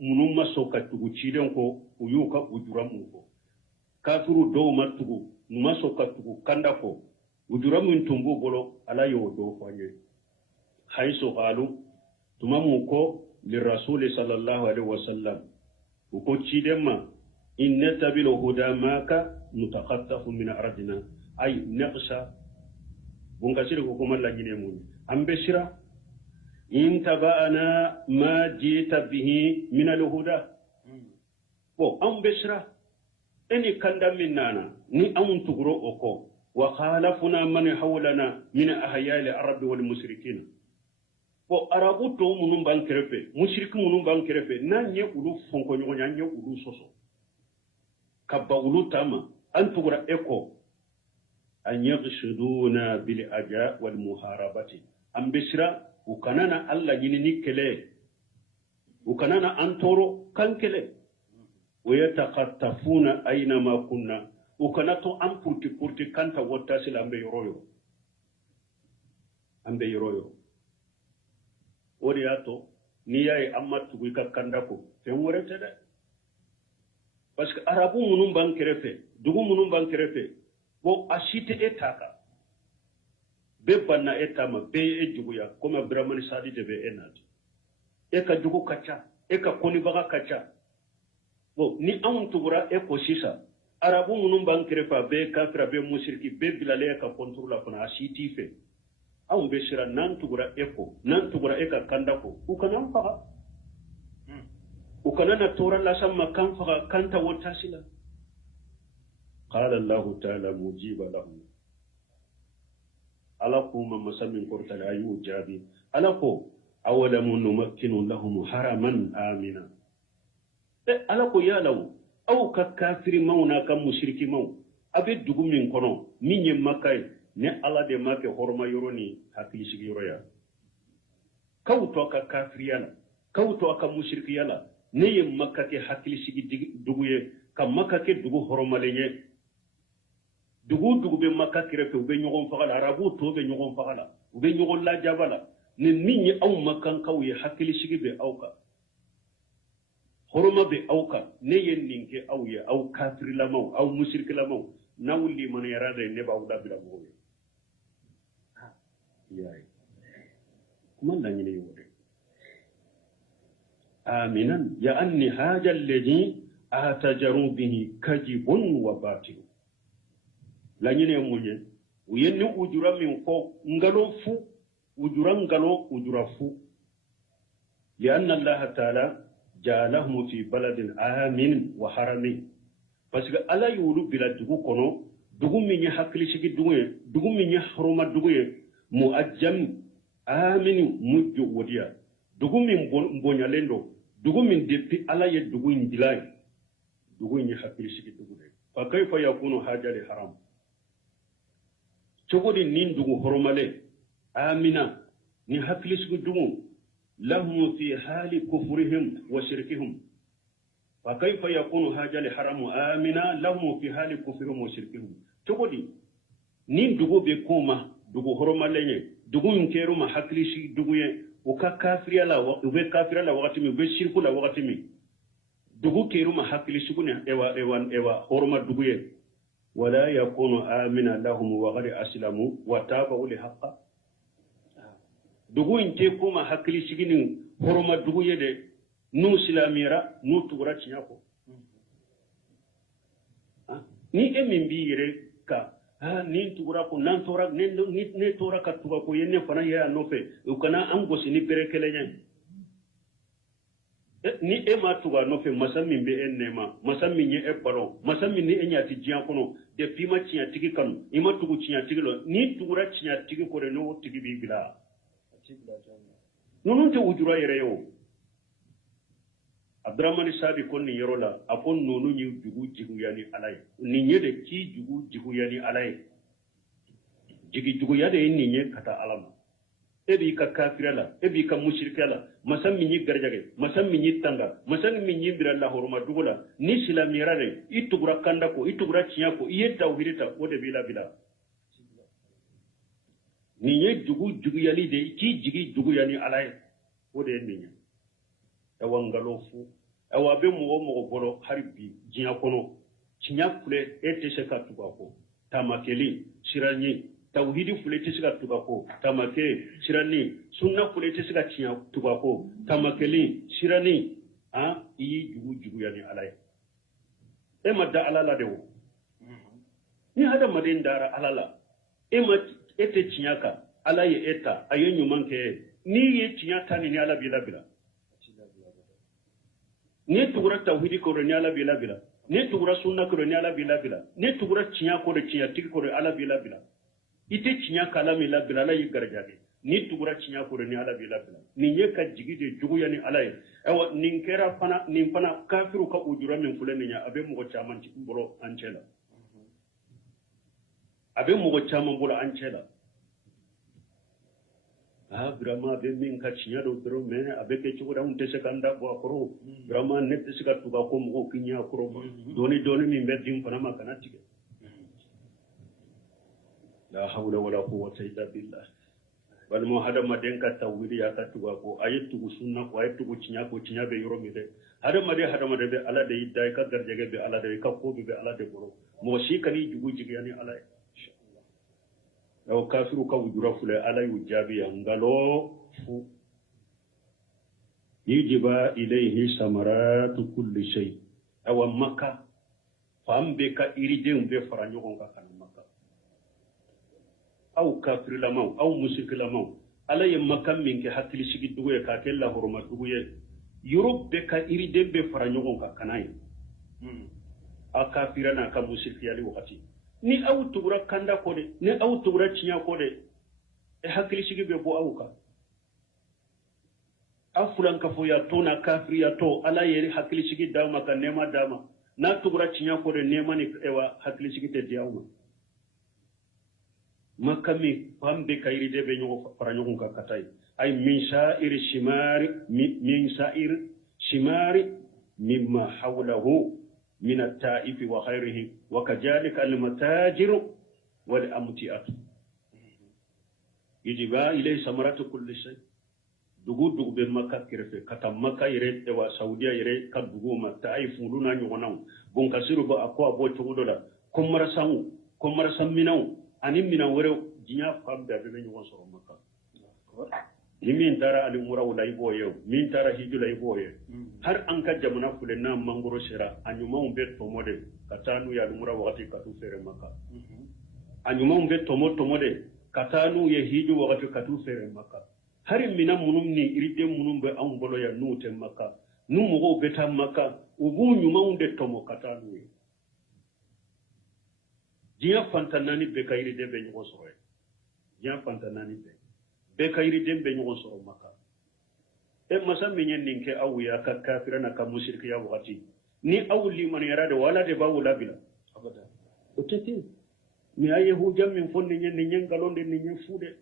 munum masoka tugu ciden ko uyuka ujuramu ko kafiru do matugu numasoka tugu kanda ko ujuramu ntumbu bolo ala yodo fanye haiso qalu tumamu ko li rasul sallallahu alaihi wasallam ko cidemma إن نتبع الهدى معك نتخطف من أرضنا أي نقشى بنكسر حكومة لجنة أم بشرة إن تبعنا ما جئت به من الهدى أم بشرة إني كندا مننا ني أم تغرو أكو وخالفنا من حولنا من أحياء العرب والمشركين arabu to munun ban kerefe mushrik munun ban kerefe na nye ulu fonko nyonya nye ulu soso kabba ulu tama antugura eko an yaghshuduna bil aja wal muharabati ambishra ukanana alla yini nikele ukanana antoro kankele wayataqattafuna aina ma kunna ukanato ampurti purti kanta wotta sila ambe yoroyo Oriato, Niai Amatu Kandako, Femorete. Parce que Arabu Munum Bankerefe, Dugu Munum Bankerefe, Bo Ashite Etaka, Bebana Etama, Be Ejuya, Koma Brahman Sadi de Enad, Eka Dugu Kacha, Eka Konibaga Kacha, Bo Ni Amtugura Eko Sisa, Arabu Munum Bankerefa, Be Kafra, Be Musirki, Be Bilaleka Controla Pana Ashitife. Aw beshira nan tugura eka kandako ukanan faga ukanana tora la samma kan faga kanta wata sila qala allah ta'ala mujiba lahu alakum masamin qurtala ayu jabi alako awalam numakkinu lahum haraman amina alako ya law aw ka kafiri mauna kam mushriki maw abe dugumin kono minye makai ne ala de make horma yoroni hakili sigi yoroya kawto ka kafiriyala kawto ka mushrikiyala ne yem makka ke hakili sigi duguye ka makka ke dugu horma lenye dugu be makka kirefe be nyogon fagala arabu to be nyogon fagala be nyogon la jabala ne minni aw makkan kawye hakili sigi be awka horma be awka ne yen ninke awye aw kafirila maw aw mushrikila maw nawli man yarada ne bawda bila bowe yaay man la ñene yode aminan ya anni haja alladhi atajaru bihi kajibun wa batil la ñene muñe yenni ujura min ko ngalo fu ujura fu li anna allah ta'ala ja'alahum fi baladin amin wa harami parce que ala yulu bila dugu kono dugu min ya hakli sigi dugu min ya haruma dugu muajjam aminu mujjo wodiya dugu min mbonyalendo dugu min depi ala ye dugu indilay dugu ni hakili sigi dugu de fa kayfa yakunu haja li haram chogodi nin dugu horomale amina ni hakili sigi dugu lahum fi hali kufrihim wa shirkihim fa kayfa yakunu haja li haram amina lahum fi hali kufrihim wa shirkihim chogodi nin dugu be koma dugu horomalenye dugu nkeru ma haklishi dugu ye uka kafiriya la ube kafiriya la wakati mi ube shirku la wakati mi dugu keru ma haklishi kune ewa horoma dugu ye wala yakunu amina lahum wa ghari aslamu wa tabu li haqqa dugu nke kuma haklishi gini horoma dugu ye de nu silamira nu tugura chinyako ni emimbi yere ka ni tugura ko nan tora ne tora ka tuga ko yenne fana ya no fe ukana an gosi ni bere kelenya ni e ma tuga no fe masami be ennema masami ni e baro masami ni enya ti jian kono de pima tiya tigi kanu ima tugu tiya tigi lo ni tugura tiya tigi ko re no tigi bi bila nunun te ujura yere yo Abdurrahman Sabi konni yerola apon nonu ni jugu jigu yani alay ni nyede ki jugu jigu yani alay jigi jugu yade ni nye kata alama ebi ka kafirala ebi ka mushrikala masam minyi garjage masam minyi tanga masam minyi biralla horma dugula ni silamirare itugura kandako itugura chinyako iyeta uhirita ode bila ni nye jugu yani de ki jigi jugu yani alay ode ni nye ewangalofu ewabe mo bolo harbi jinya kono chinya kule etese ka tubako tamakeli shirani tauhidi kule etese ka tubako tamake shirani sunna kule etese ka chinya tubako tamakeli shirani iyi jugu yani alay ema da alala de wo ni hada madin dara alala ema ete tinyaka ala ye eta aye nyuman ke ni ye tinyata ni ala bila bila ni tugura tawhidi ko ni ala bila bila ni tugura sunna ko ni ala bila bila ni tugura tinya ko de tinya tigi ko ala bila bila ite tinya kala mi la bila la yi garjage ni tugura tinya ko ni ala bila bila ni ye ka jigi de jugu ya ni ala ye ewa nin kera fana nin fana kafiru ka ujura min fulani nya abe mo chaman ci bolo ancela abe mo chaman bolo ancela Brahma be min ka cinya do dro mene abe ke chugo da unte se kanda bo akoro Brahma net se ka tuga ko mo kinya akoro doni min be dim fana ma kana tige la hawla wala quwwata illa billah bal mo hada ma den ka tawhid ya ka tuga ko ayatu sunna ko ayatu cinya be yoro mi de hada ma de be ala de idda ka garjege be ala de ka ko be ala de boro mo shi kani jugu jigani ala aw kafiru ka wujura fule ala yujabi ngalo fu yijiba ilayhi samaratu kulli shay aw makka fambe ka iride be faranyo ka kan makka aw kafir lamaw aw musik lamaw ala ye makka min ke hakili sigi dugo ka kella horma dugo ye yurub be ka iride be faranyo ka kanai a kafirana ka musik yali wakati ni aw tugura kanda ko de ni aw tugura cinya ko de e hakili sigi be bo awuka afuran ka fo ya to na kafiri ya to ala yeri hakili sigi dama ka nema dama na tugura cinya ko de nema ni ewa hakili sigi te diawma makami pambe kayri de be nyogo fara nyogo ka katay ay min sa'ir shimari mimma hawlahu من التائف وخيره وكذلك المتاجر والأمتئة يجب إليه ثمرة كل شيء dugu be makka kirfe kata makka yere ewa saudiya yere ka dugu ma taif muluna nyona bon kasiru ba akwa bo tugodola komara saminaw ani mina wore jinya fam da be nyon so makka min tara ali mura wala ibo yew min tara hiju la ibo ye har an ka jamana kule na mangoro shira anyuma umbe tomode katanu ya mura wakati katu fere maka anyuma umbe tomode katanu ye hiju wakati katu fere maka hari mina munum ni iride munum be an bolo ya nute maka numugo beta maka ubu nyuma umbe tomo katanu ye jiya fantanani be kayri de be nyugo sore jiya fantanani be kayri dembe nyugo soro maka e masa minyen ninke awuya ka kafira na ka mushriki ya wakati ni awli man yarade wala de bawula bila abada oteti mi aye hu jammin fonni nyen galonde nyen fude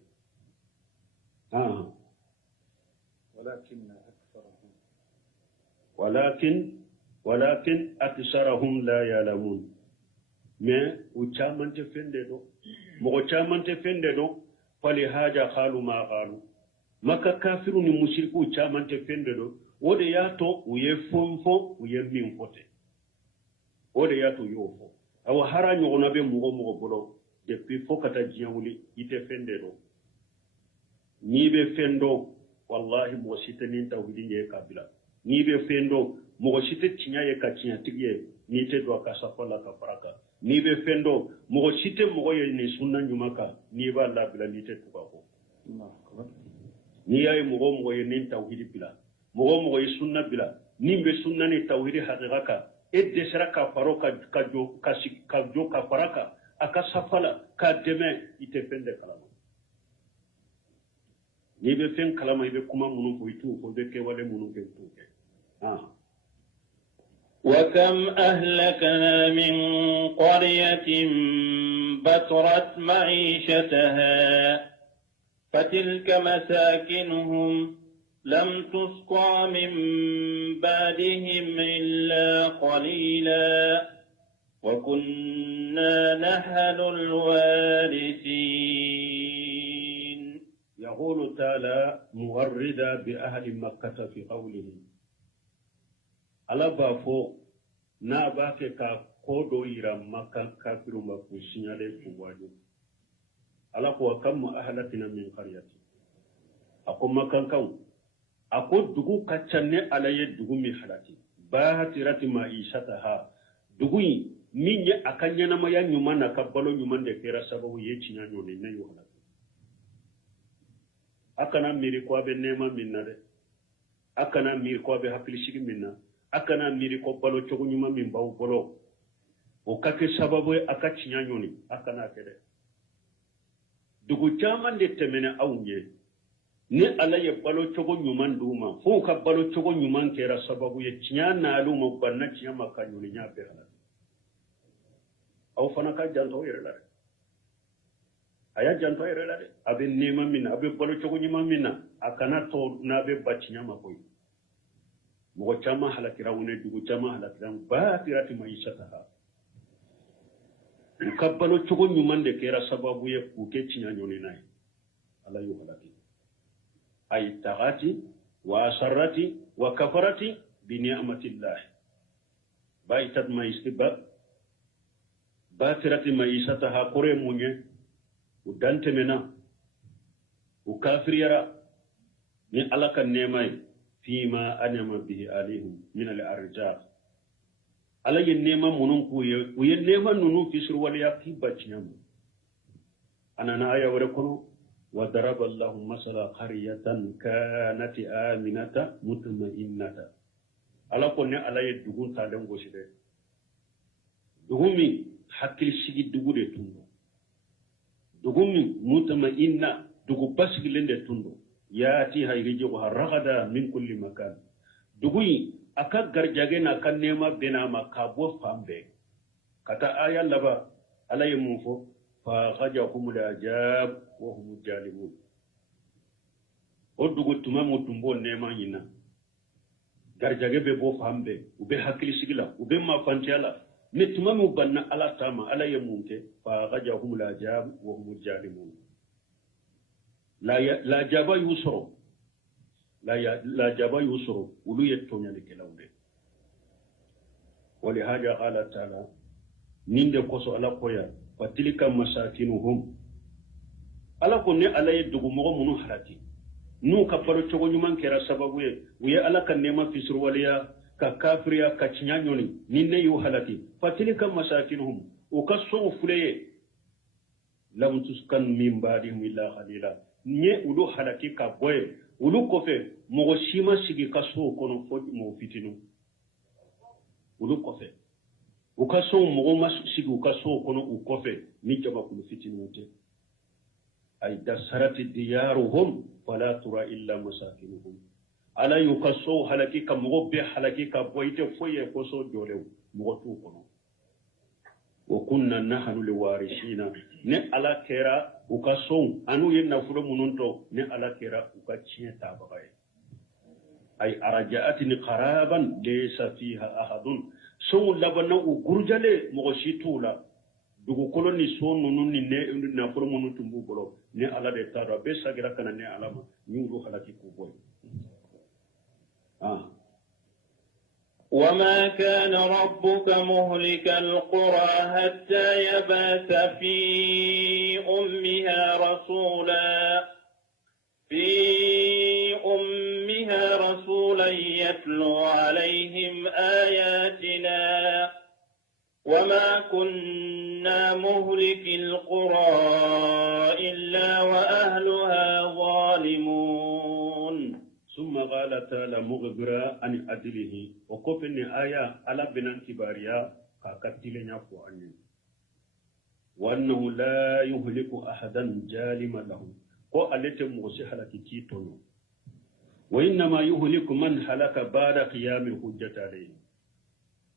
walakin aktharuhum la ya'lamun me uchamante fende do mo chamante fende do fali haja khalu ma qalu maka kafiru ni mushriku chamante fende do wode yato uye fonfo uye min fote wode yato yofo awa haranyo ona be mugo bolo depuis fokata jiawuli ite fende do ni be fendo wallahi mo sitani tawhidi nge kabila ni be fendo mo site tinya ye ka tinya tigiye ni te do ka safala ka baraka ni be fendo mo site mo ye ni sunna nyumaka ni ba la bila ni te tubako ni ay mo ye ni tawhidi bila mo ye sunna bila ni be sunna ni tawhidi haqiqaka edde saraka faroka ka jo ka baraka aka safala ka deme ite fende kala ni be fen kalama ibe kuma munu ko itu ko be ke wale munu ke tuke وكم أهلكنا من قرية بطرت معيشتها فتلك مساكنهم لم تسقى من بعدهم إلا قليلا وكنا نحن الوارثين. يقول تعالى مغردا بأهل مكة في قوله ala ba fo na ba ke ka kodo ira maka kafiru ma ku sinyale ku waju ala ko kam ahlatina min qaryati ako makan kan ako dugu kaccanne ala ye dugu mi halati ba hatirati ma ishataha dugui minya akanya na maya nyuma na kabalo nyuma de kera sababu ye cinya nyone na yo halaki akana miri ko be nema minna de akana miri ko be hakli shigi minna akana miri ko balo chogo nyuma min baw bolo o kake sababu aka cinya nyone akana kede dugu caman de temene awnye ni ala ye balo chogo nyuma nduma fo ka balo chogo nyuma kera sababu ye cinya na alu mo banna cinya makanyoni nya be halaki aw fana ka janto yere la aya janto yere la de abe nema minna abe balo chogo nyima minna akana to na be bacinya makoy mo chama halakira wone dugu chama halakira ba tirati maishataha ukabalo chogo nyuma de kera sababu ye kuke cinya nyoni nai ala yu halaki ay tagati wa asarati wa kafarati bi ni'matillah ba itat maistiba batirati maishataha kore munye udante mena ukafiriyara ni alaka nemai fima anama bihi alihim min al-arjaq alaye nema munun kuye uye nema nunu fisru wal yaqibachiyam anana aya wala kono wa daraba Allahu masala qaryatan kanat aminata mutma'innata ala ko ne alaye dugun ta den goside dugumi hakil sigi dugude tundo dugumi mutma'inna dugu basigilende tundo yati hayriji wa ragada min kulli makan dugui aka garjage na kan nema bena makabo fambe kata aya laba alay mufo fa khajahum al-ajab wa hum jalimun o dugu tuma mutumbo nema yina garjage be bo fambe ube hakil sigila ube ma fantiala ne tuma mu banna ala tama ala yemunke fa khajahum al-ajab wa hum jalimun la jaba yusro la jaba yusro ulu yettonya de kelawde wali haja ala taala ninde koso ala koya fatilika masakinuhum ala ko ne ala yedugo mo munu harati nu ka palo chogo nyuman kera sababu ye uye ala kan nema fisru waliya ka kafriya ka chinyanyoni ninne yu halati fatilika masakinuhum o ka so fuleye lam tuskan min ba'dihim illa qalila nye ulu halaki ka boye ulu kofe mogo shima sigi kaso kono fo mo fitinu ulu kofe ukaso mogo mas sigi ukaso kono u kofe ni jaba kulu fitinu te ay dasarati diyaruhum fala tura illa masakinuhum ala yukaso halaki ka mogo be halaki ka boyte foye koso jolew mogo tu kono wa kunna nahnu liwarishina ne ala kera ukason anu yenna fulo mununto ne ala kera ukachiye tabaye ay arja'atni qaraban laysa fiha ahadun so labana ugurjale mo shitula dugu koloni so nunun ni ne na fulo mununto mbugolo ne ala de tada be sagira kana ne alama nyugo halaki ko boy وما كان ربك مهلك القرى حتى يبعث في أمها رسولا يتلو عليهم آياتنا وما كنا مهلك القرى إلا وأهلها ظالمون ثم قال تعالى مغبرا عن عدله وكفني آية على بنان كباريا كاكتل نفو عنه وأنه لا يهلك أحدا جالما له وألت مغسي حلقي كيتونو وإنما يهلك من حلق بعد قيام الحجة عليه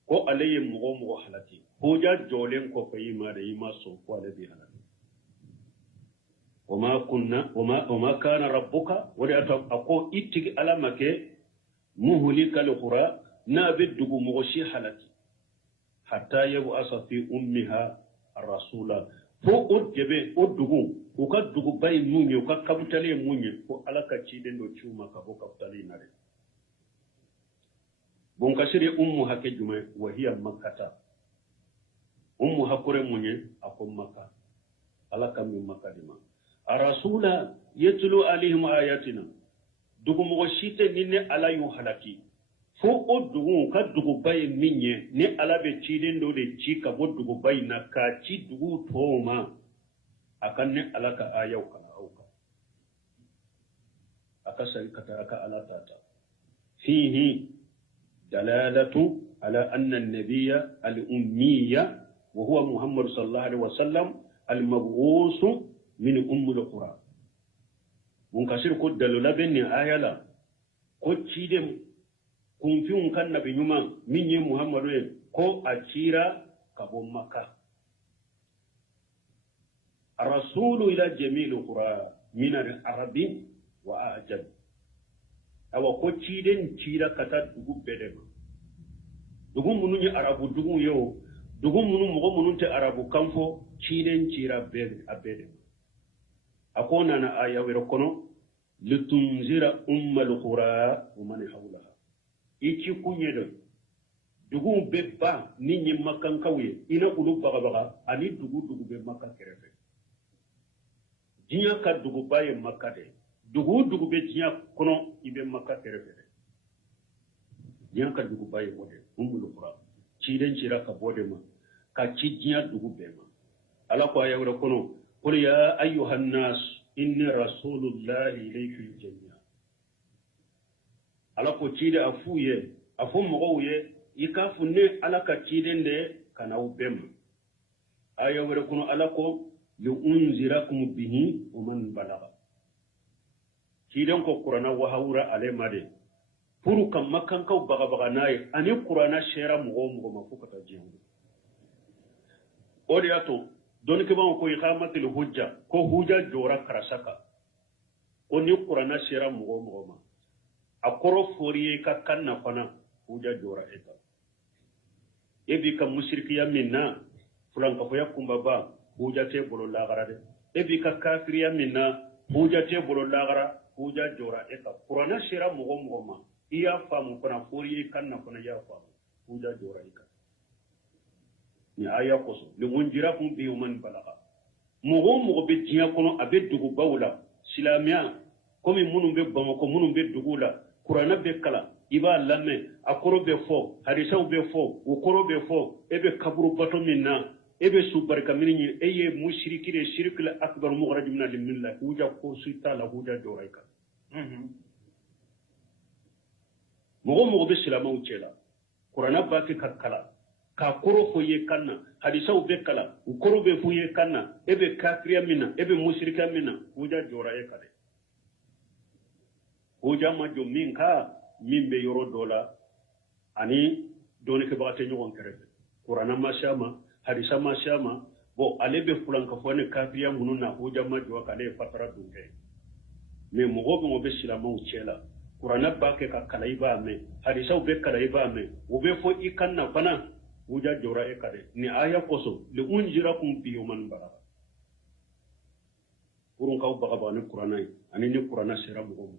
وألي مغو حلقي حجة جولين كوكي ماري ما سوفوا الذي حلقي وما كان ربك ولا أقو إتك على مكة مهلك القرى نابد مغشي حلتي حتى يبعث في أمها الرسول فو أدجبه أدجو وكدجو باي موني وككبتلي موني فو على كتشيدن وشوما كبو كبتلي ناري بونكسري أمها كجمع وهي مكة أمها كوري موني أكو مكة على كم مكة دما الرسول يتلو عليهم آياتنا دوكو مغشيته نيني على يوحلكي fo o dugu ka dugu bay minye ni ala be ciden do de ci ka bo dugu bay na ka ci dugu toma akan ne ala ka ayaw kana auka aka sai kata aka ala tata fihi dalalatu ala anna an-nabiyya al-ummiyya wa huwa muhammad sallallahu alaihi wasallam al-mab'us min ummul qura mun kasir ko dalula benni ayala ko ciden kun fi kan nabi nyuma min yi muhammadu ko a cira kabon maka rasulu ila jami'il qura min al-arabi wa ajab awa ko ciden cira kata dugu bedema dugu munun yi arabu dugu yo dugu munun mo munun te arabu kanfo ciden cira bed abedema akona na aya wero kono litunzira ummal qura wa man hawlaha ichi kunyedo dugu bebba ninyi makan kawye ina ulu baga ani dugu be makka kerefe jinya ka dugu baye makka de dugu be jinya kono ibe makka kerefe de jinya ka dugu baye wode ummul qura ci den ci raka bode ma ka ci jinya dugu be ma ala ko ayawra kono qul ya ayyuhan nas inni rasulullahi ilaykum jami'a ala ko cide afuye afum mogoye ikafu ne ala ka ciden de kana ubem aya wala kuno ala ko li unzirakum bihi wa man balagha ciden ko qur'ana wa hawra ale made puru kam makkan kaw baga nayi ani qur'ana shera mogo mafuka ta jihu odiato don ke ban ko iqamatul hujja ko hujja jora karasaka oni qur'ana shera mogo ma akoro foriye ka kanna fana hujja jora eta ebi ka mushrikiya minna fulan ka foya kumba ba hujja te bolo lagara de ebi ka kafiriya minna hujja te bolo lagara hujja jora eta qur'ana shera mogo ma iya famu fana foriye kanna fana ya famu hujja jora eta ni aya koso le munjira kum bi man balaga mogo be tiya kono abe dugu bawla silamiya komi munum be bamako munum be dugula qur'ana be kala iba lamme akoro be fo hadisaw be fo ukoro be fo ebe kaburu bato minna ebe subarka minni eye mushrikire shirkul akbar mughraj min al-millah huja ko suita la huja joraika mogo be silamaw cela qur'ana ba ke kala ka koro fo ye kanna hadisaw be kala ukoro be fo ye kanna ebe kafiriya minna ebe mushrika minna huja joraika de huja ma jo min ka min be yoro dola ani doni ke baate nyogon kerebe qur'ana ma shama hadisa ma shama bo alebe fulan ka fone kafiya mununa huja ma jo kale fatara dunke me mo be silama uchela qur'ana ba ke ka kala iba me hadisa be kala iba me wo be fo ikanna bana huja jora e kade ni aya koso li unjirakum bi yawman bara kurun ka baga ba ni qur'ana ani ni qur'ana sira mo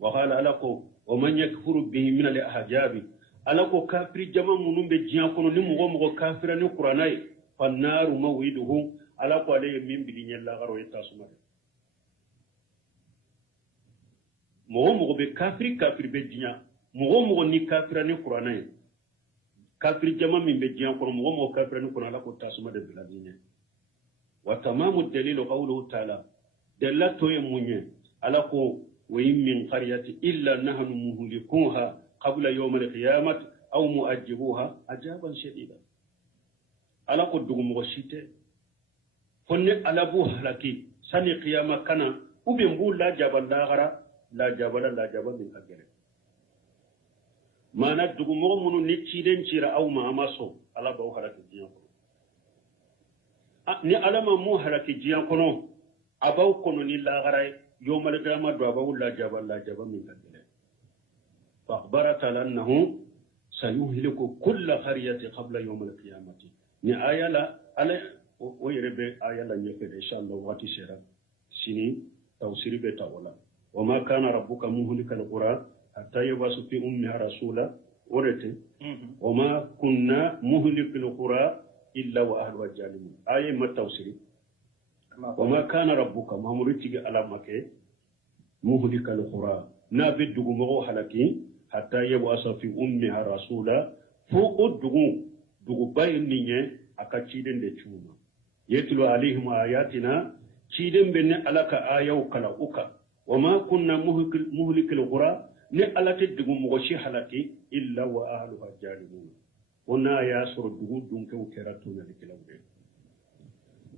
وقال لكم ومن يكفر به من الاحجاب alako kafiri jama munun be jiya kono ni mugo kafira ni qur'anai fannaru mawiduhu alako ale min bidinya la garo eta suma mugo be kafiri be jiya mugo ni kafira ni qur'anai kafiri jama min be jiya kono mugo kafira ni qur'an alako tasuma de biladine wa tamamu dalilu qawluhu ta'ala dallatu yamunye alako وإن من قرية إلا نحن مهلكوها قبل يوم القيامة أو مؤجبوها عذابا شديدا على قد مغشيته فن على بو هلكي سني قيامة كان وبنبو لا جبل لا غرا لا جبل من أجل ما ندغ مؤمن نتشيدن شيرا أو ما أمسو على بو هلكي جيان ni alama mu halaki jiyan kono abaw kono ni la garay يوم القيامة دعوا لا جبل من قبله فأخبر تعالى أنه سيهلك كل قرية قبل يوم القيامة نآية لا على ويربي آية لا يكاد إن شاء الله واتي سيرا سنين توسير بتاولا وما كان ربك مهلك القرى حتى يبعث في أمها رسولا ورته وما كنا مهلك القرى إلا وأهلها ظالمون آية ما توسير وما كان ربك مامورتي على مكه مهلك القرى نابد دغمو حلكي hatta yab'asa fi ummiha rasula fo o dugu bayin ninye aka ciden de cuma yatlu alaihim ayatina ciden benne alaka ayaw kala uka wama kunna muhlikil qura ni alati dugu mogoshi halaki illa wa ahluha jalimun ona ya soro dugu dunke ukera to nyali kelawde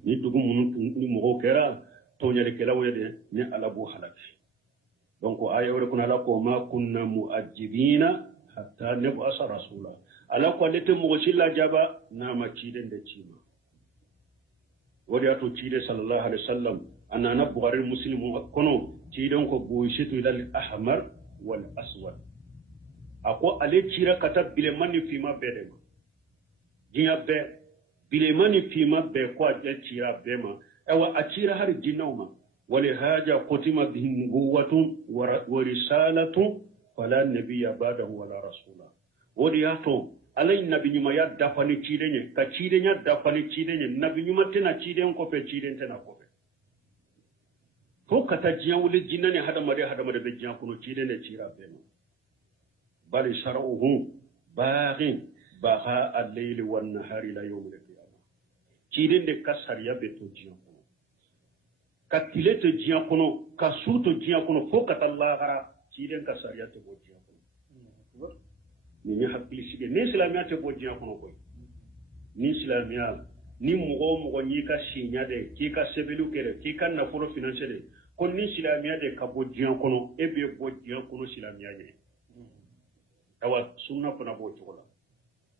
ni dugu ni mogo kera to nyali kelawde ni alabu halaki donc ayawre kun ala ko ma kunna muajibina hatta nab'asa rasula ala ko lete mogoshi la jaba na ma ciden de cima wadi ato cide sallallahu alaihi wasallam anana bukhari muslimu kono ciden ko boyshitu ila al-ahmar wal aswad ako ale cira kata bilemani fima bedema jinya be bilemani fima be ko aje cira bema ewa acira har jinawma wali haja qutima bihi nubuwatun wa risalatu fala nabiyya ba'dahu wala rasula wodi ato alay nabi nyuma ya dafani cidenye ka cidenya dafani cidenye nabi nyuma tena ciden ko pe ciden tena ko pe to kata jiyan wuli jinnane hada mare be jiyan kuno cidene cira bema bal shar'uhu baghin baha al-layli wan nahari la yawm al-qiyamah ciden de kasariya be to jiyan kuno ka tileto jiyan kuno ka suto jiyan kuno fo kata Allah gara ciden kasariya to jiyan kuno ni hakkili sige ni islamiya te bo jiyan kuno koy ni islamiya ni mugo ni ka sinya de ki ka sebelu kere ki kan na foro financier de kon ni islamiya de ka bo jiyan kuno e be bo jiyan kuno islamiya ne awa sunna fana bo chola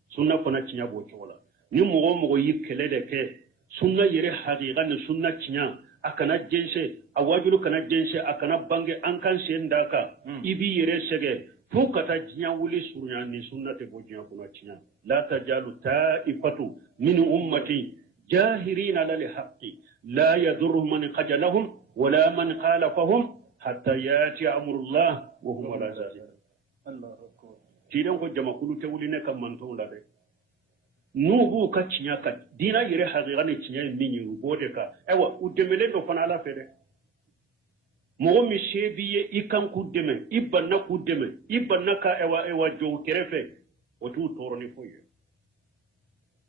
sunna fana cinya bo chola ni mugo yi kele de ke sunna yere haqiqa ni sunna cinya akana jense awajulu kana jense akana bange an kan sendaka ibi yere sege fo kata jinya wuli surunya ni sunnate bo jinya kuna cinya la tajalu ta'ifatu min ummati jahirina lil haqqi la yadurruhum man qajalahum wala man khalafahum hatta yati amrullah wa hum la zalika Allahu akbar tidan ko jama kulu te wuli ne kam man to la de nubu ka cinya ka dina yere haqiqa ne cinya min yu bode ka ewa udemele do fana la fede mogo mi shebiye ikan ku deme ibanna ku deme ibanna ka ewa jow kerefe o tu toroni foye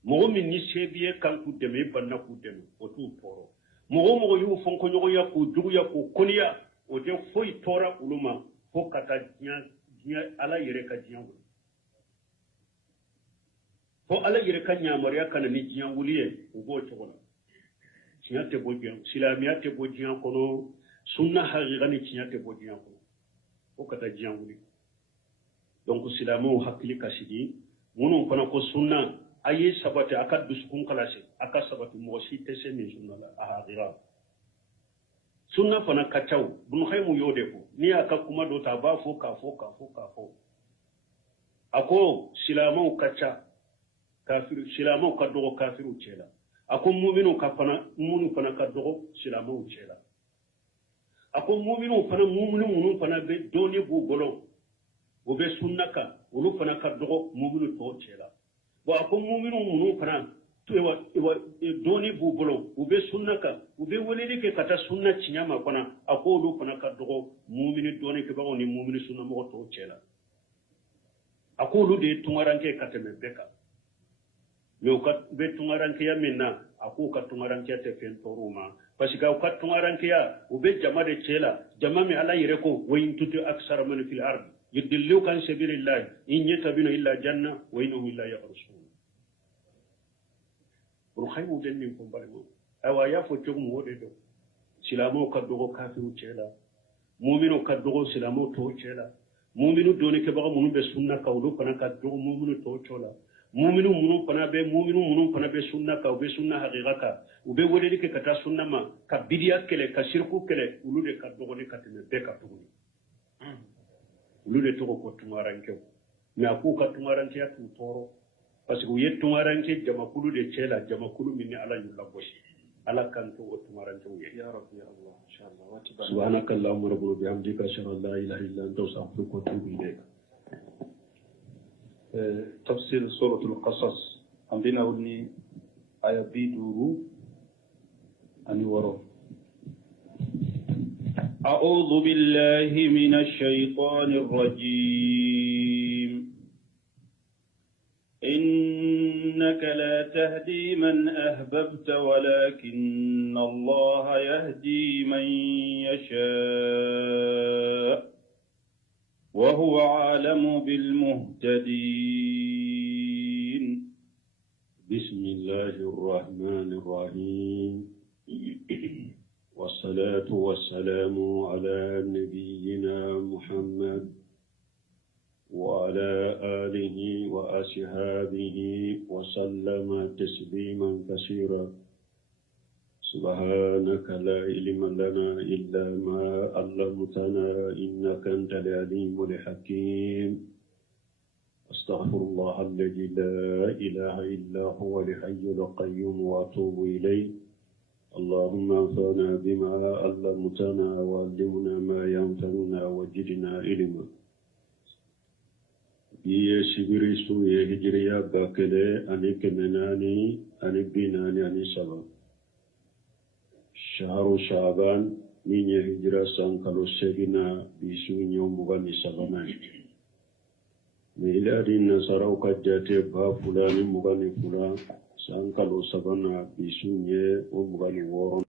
mogo mi ni shebiye kan ku deme ibanna ku deme o tu toro mogo yu fonko nyogo ya ku dugu ya ku koniya o de foy tora uluma fo kata nya ala yere ka jiyan fo ala yere ka nyamariya kana ni jiyan wuliye ugo togola jiyan te bo jiyan silamiya te bo jiyan kono sunna haqiqa ni cinyate bo jiyan ko o kata jiyan wuli donc silamu hakili kasidi munun fana ko sunna ayi sabati akad dusukun kalase aka sabati mo si tese min sunna la haqiqa sunna fana kachaw bun khaymu yode ko ni aka kuma do ta ba fo ka ako silamu kacha kafir silamu ka do kafiru chela ako mu'minu ka fana mu'minu fana ka do silamu chela ako mu'minu fana be doni bu golo o be sunnaka ulu fana ka dogo mu'minu to chela wa ako mu'minu fana to doni bu golo o be sunnaka o be woni ke kata sunna cinyama fana ako ulu fana ka dogo mu'minu doni ke bawo ni mu'minu sunna mo to chela ako ulu de tungaranke kateme beka yo kat be tungaranke ya minna ako ka tungaranke te fen toruma parce que ka tungaranke ya ube jama de chela jama mi ala yire ko wayin tutu aksara man fil ard yudillu kan sabilillah in yatabina illa janna wa innahu illa yakhrusun bur khaymu den min ko balmo awa ya fo tum wode do silamo ka dogo kafiru chela mu'minu ka dogo silamo to chela mu'minu doni ke baga munu be sunna ka wudu kana ka dogo mu'minu to chola mu'minu munu fana be sunna ka ube sunna haqiqa ube wodeli ke kata sunna ma ka bidiya kele ka shirku kele ulude ka dogoni katene be ka tuguni ulude to ko tumaranke na ku ka tumaranke ya tu toro parce que yet tumaranke jama kulu de chela jama kulu minni ala yulla boshi ala kan to tumaranke ya rabbi ya allah inshallah subhanaka allahumma rabbuna bihamdika ashhadu an la ilaha illa anta astaghfiruka wa atubu ilayk تفسير سورة القصص عندنا ودني آية بيدورو أني ورو أعوذ بالله من الشيطان الرجيم تهدي من أحببت ولكن الله يهدي من يشاء وهو أعلم بالمهتدين. بسم الله الرحمن الرحيم. والصلاة والسلام على نبينا محمد وعلى آله وأصحابه وسلم تسليما كثيرا. سبحانك لا علم لنا إلا ما علمتنا إنك أنت العليم الحكيم. أستغفر الله الذي لا إله إلا هو الحي القيوم وأتوب إليه. اللهم انفعنا بما علمتنا وعلمنا ما ينفعنا وزدنا علما. Iye sibiri su ye hijriya bakele ani kemenani ani binani ani saba. Shahru Shaban min ye hijra sankalo segina bisu nyomugani sabana. Miladi nasaraw kajate ba fulani mugani fula sankalo sabana bisu nye o mugani woro.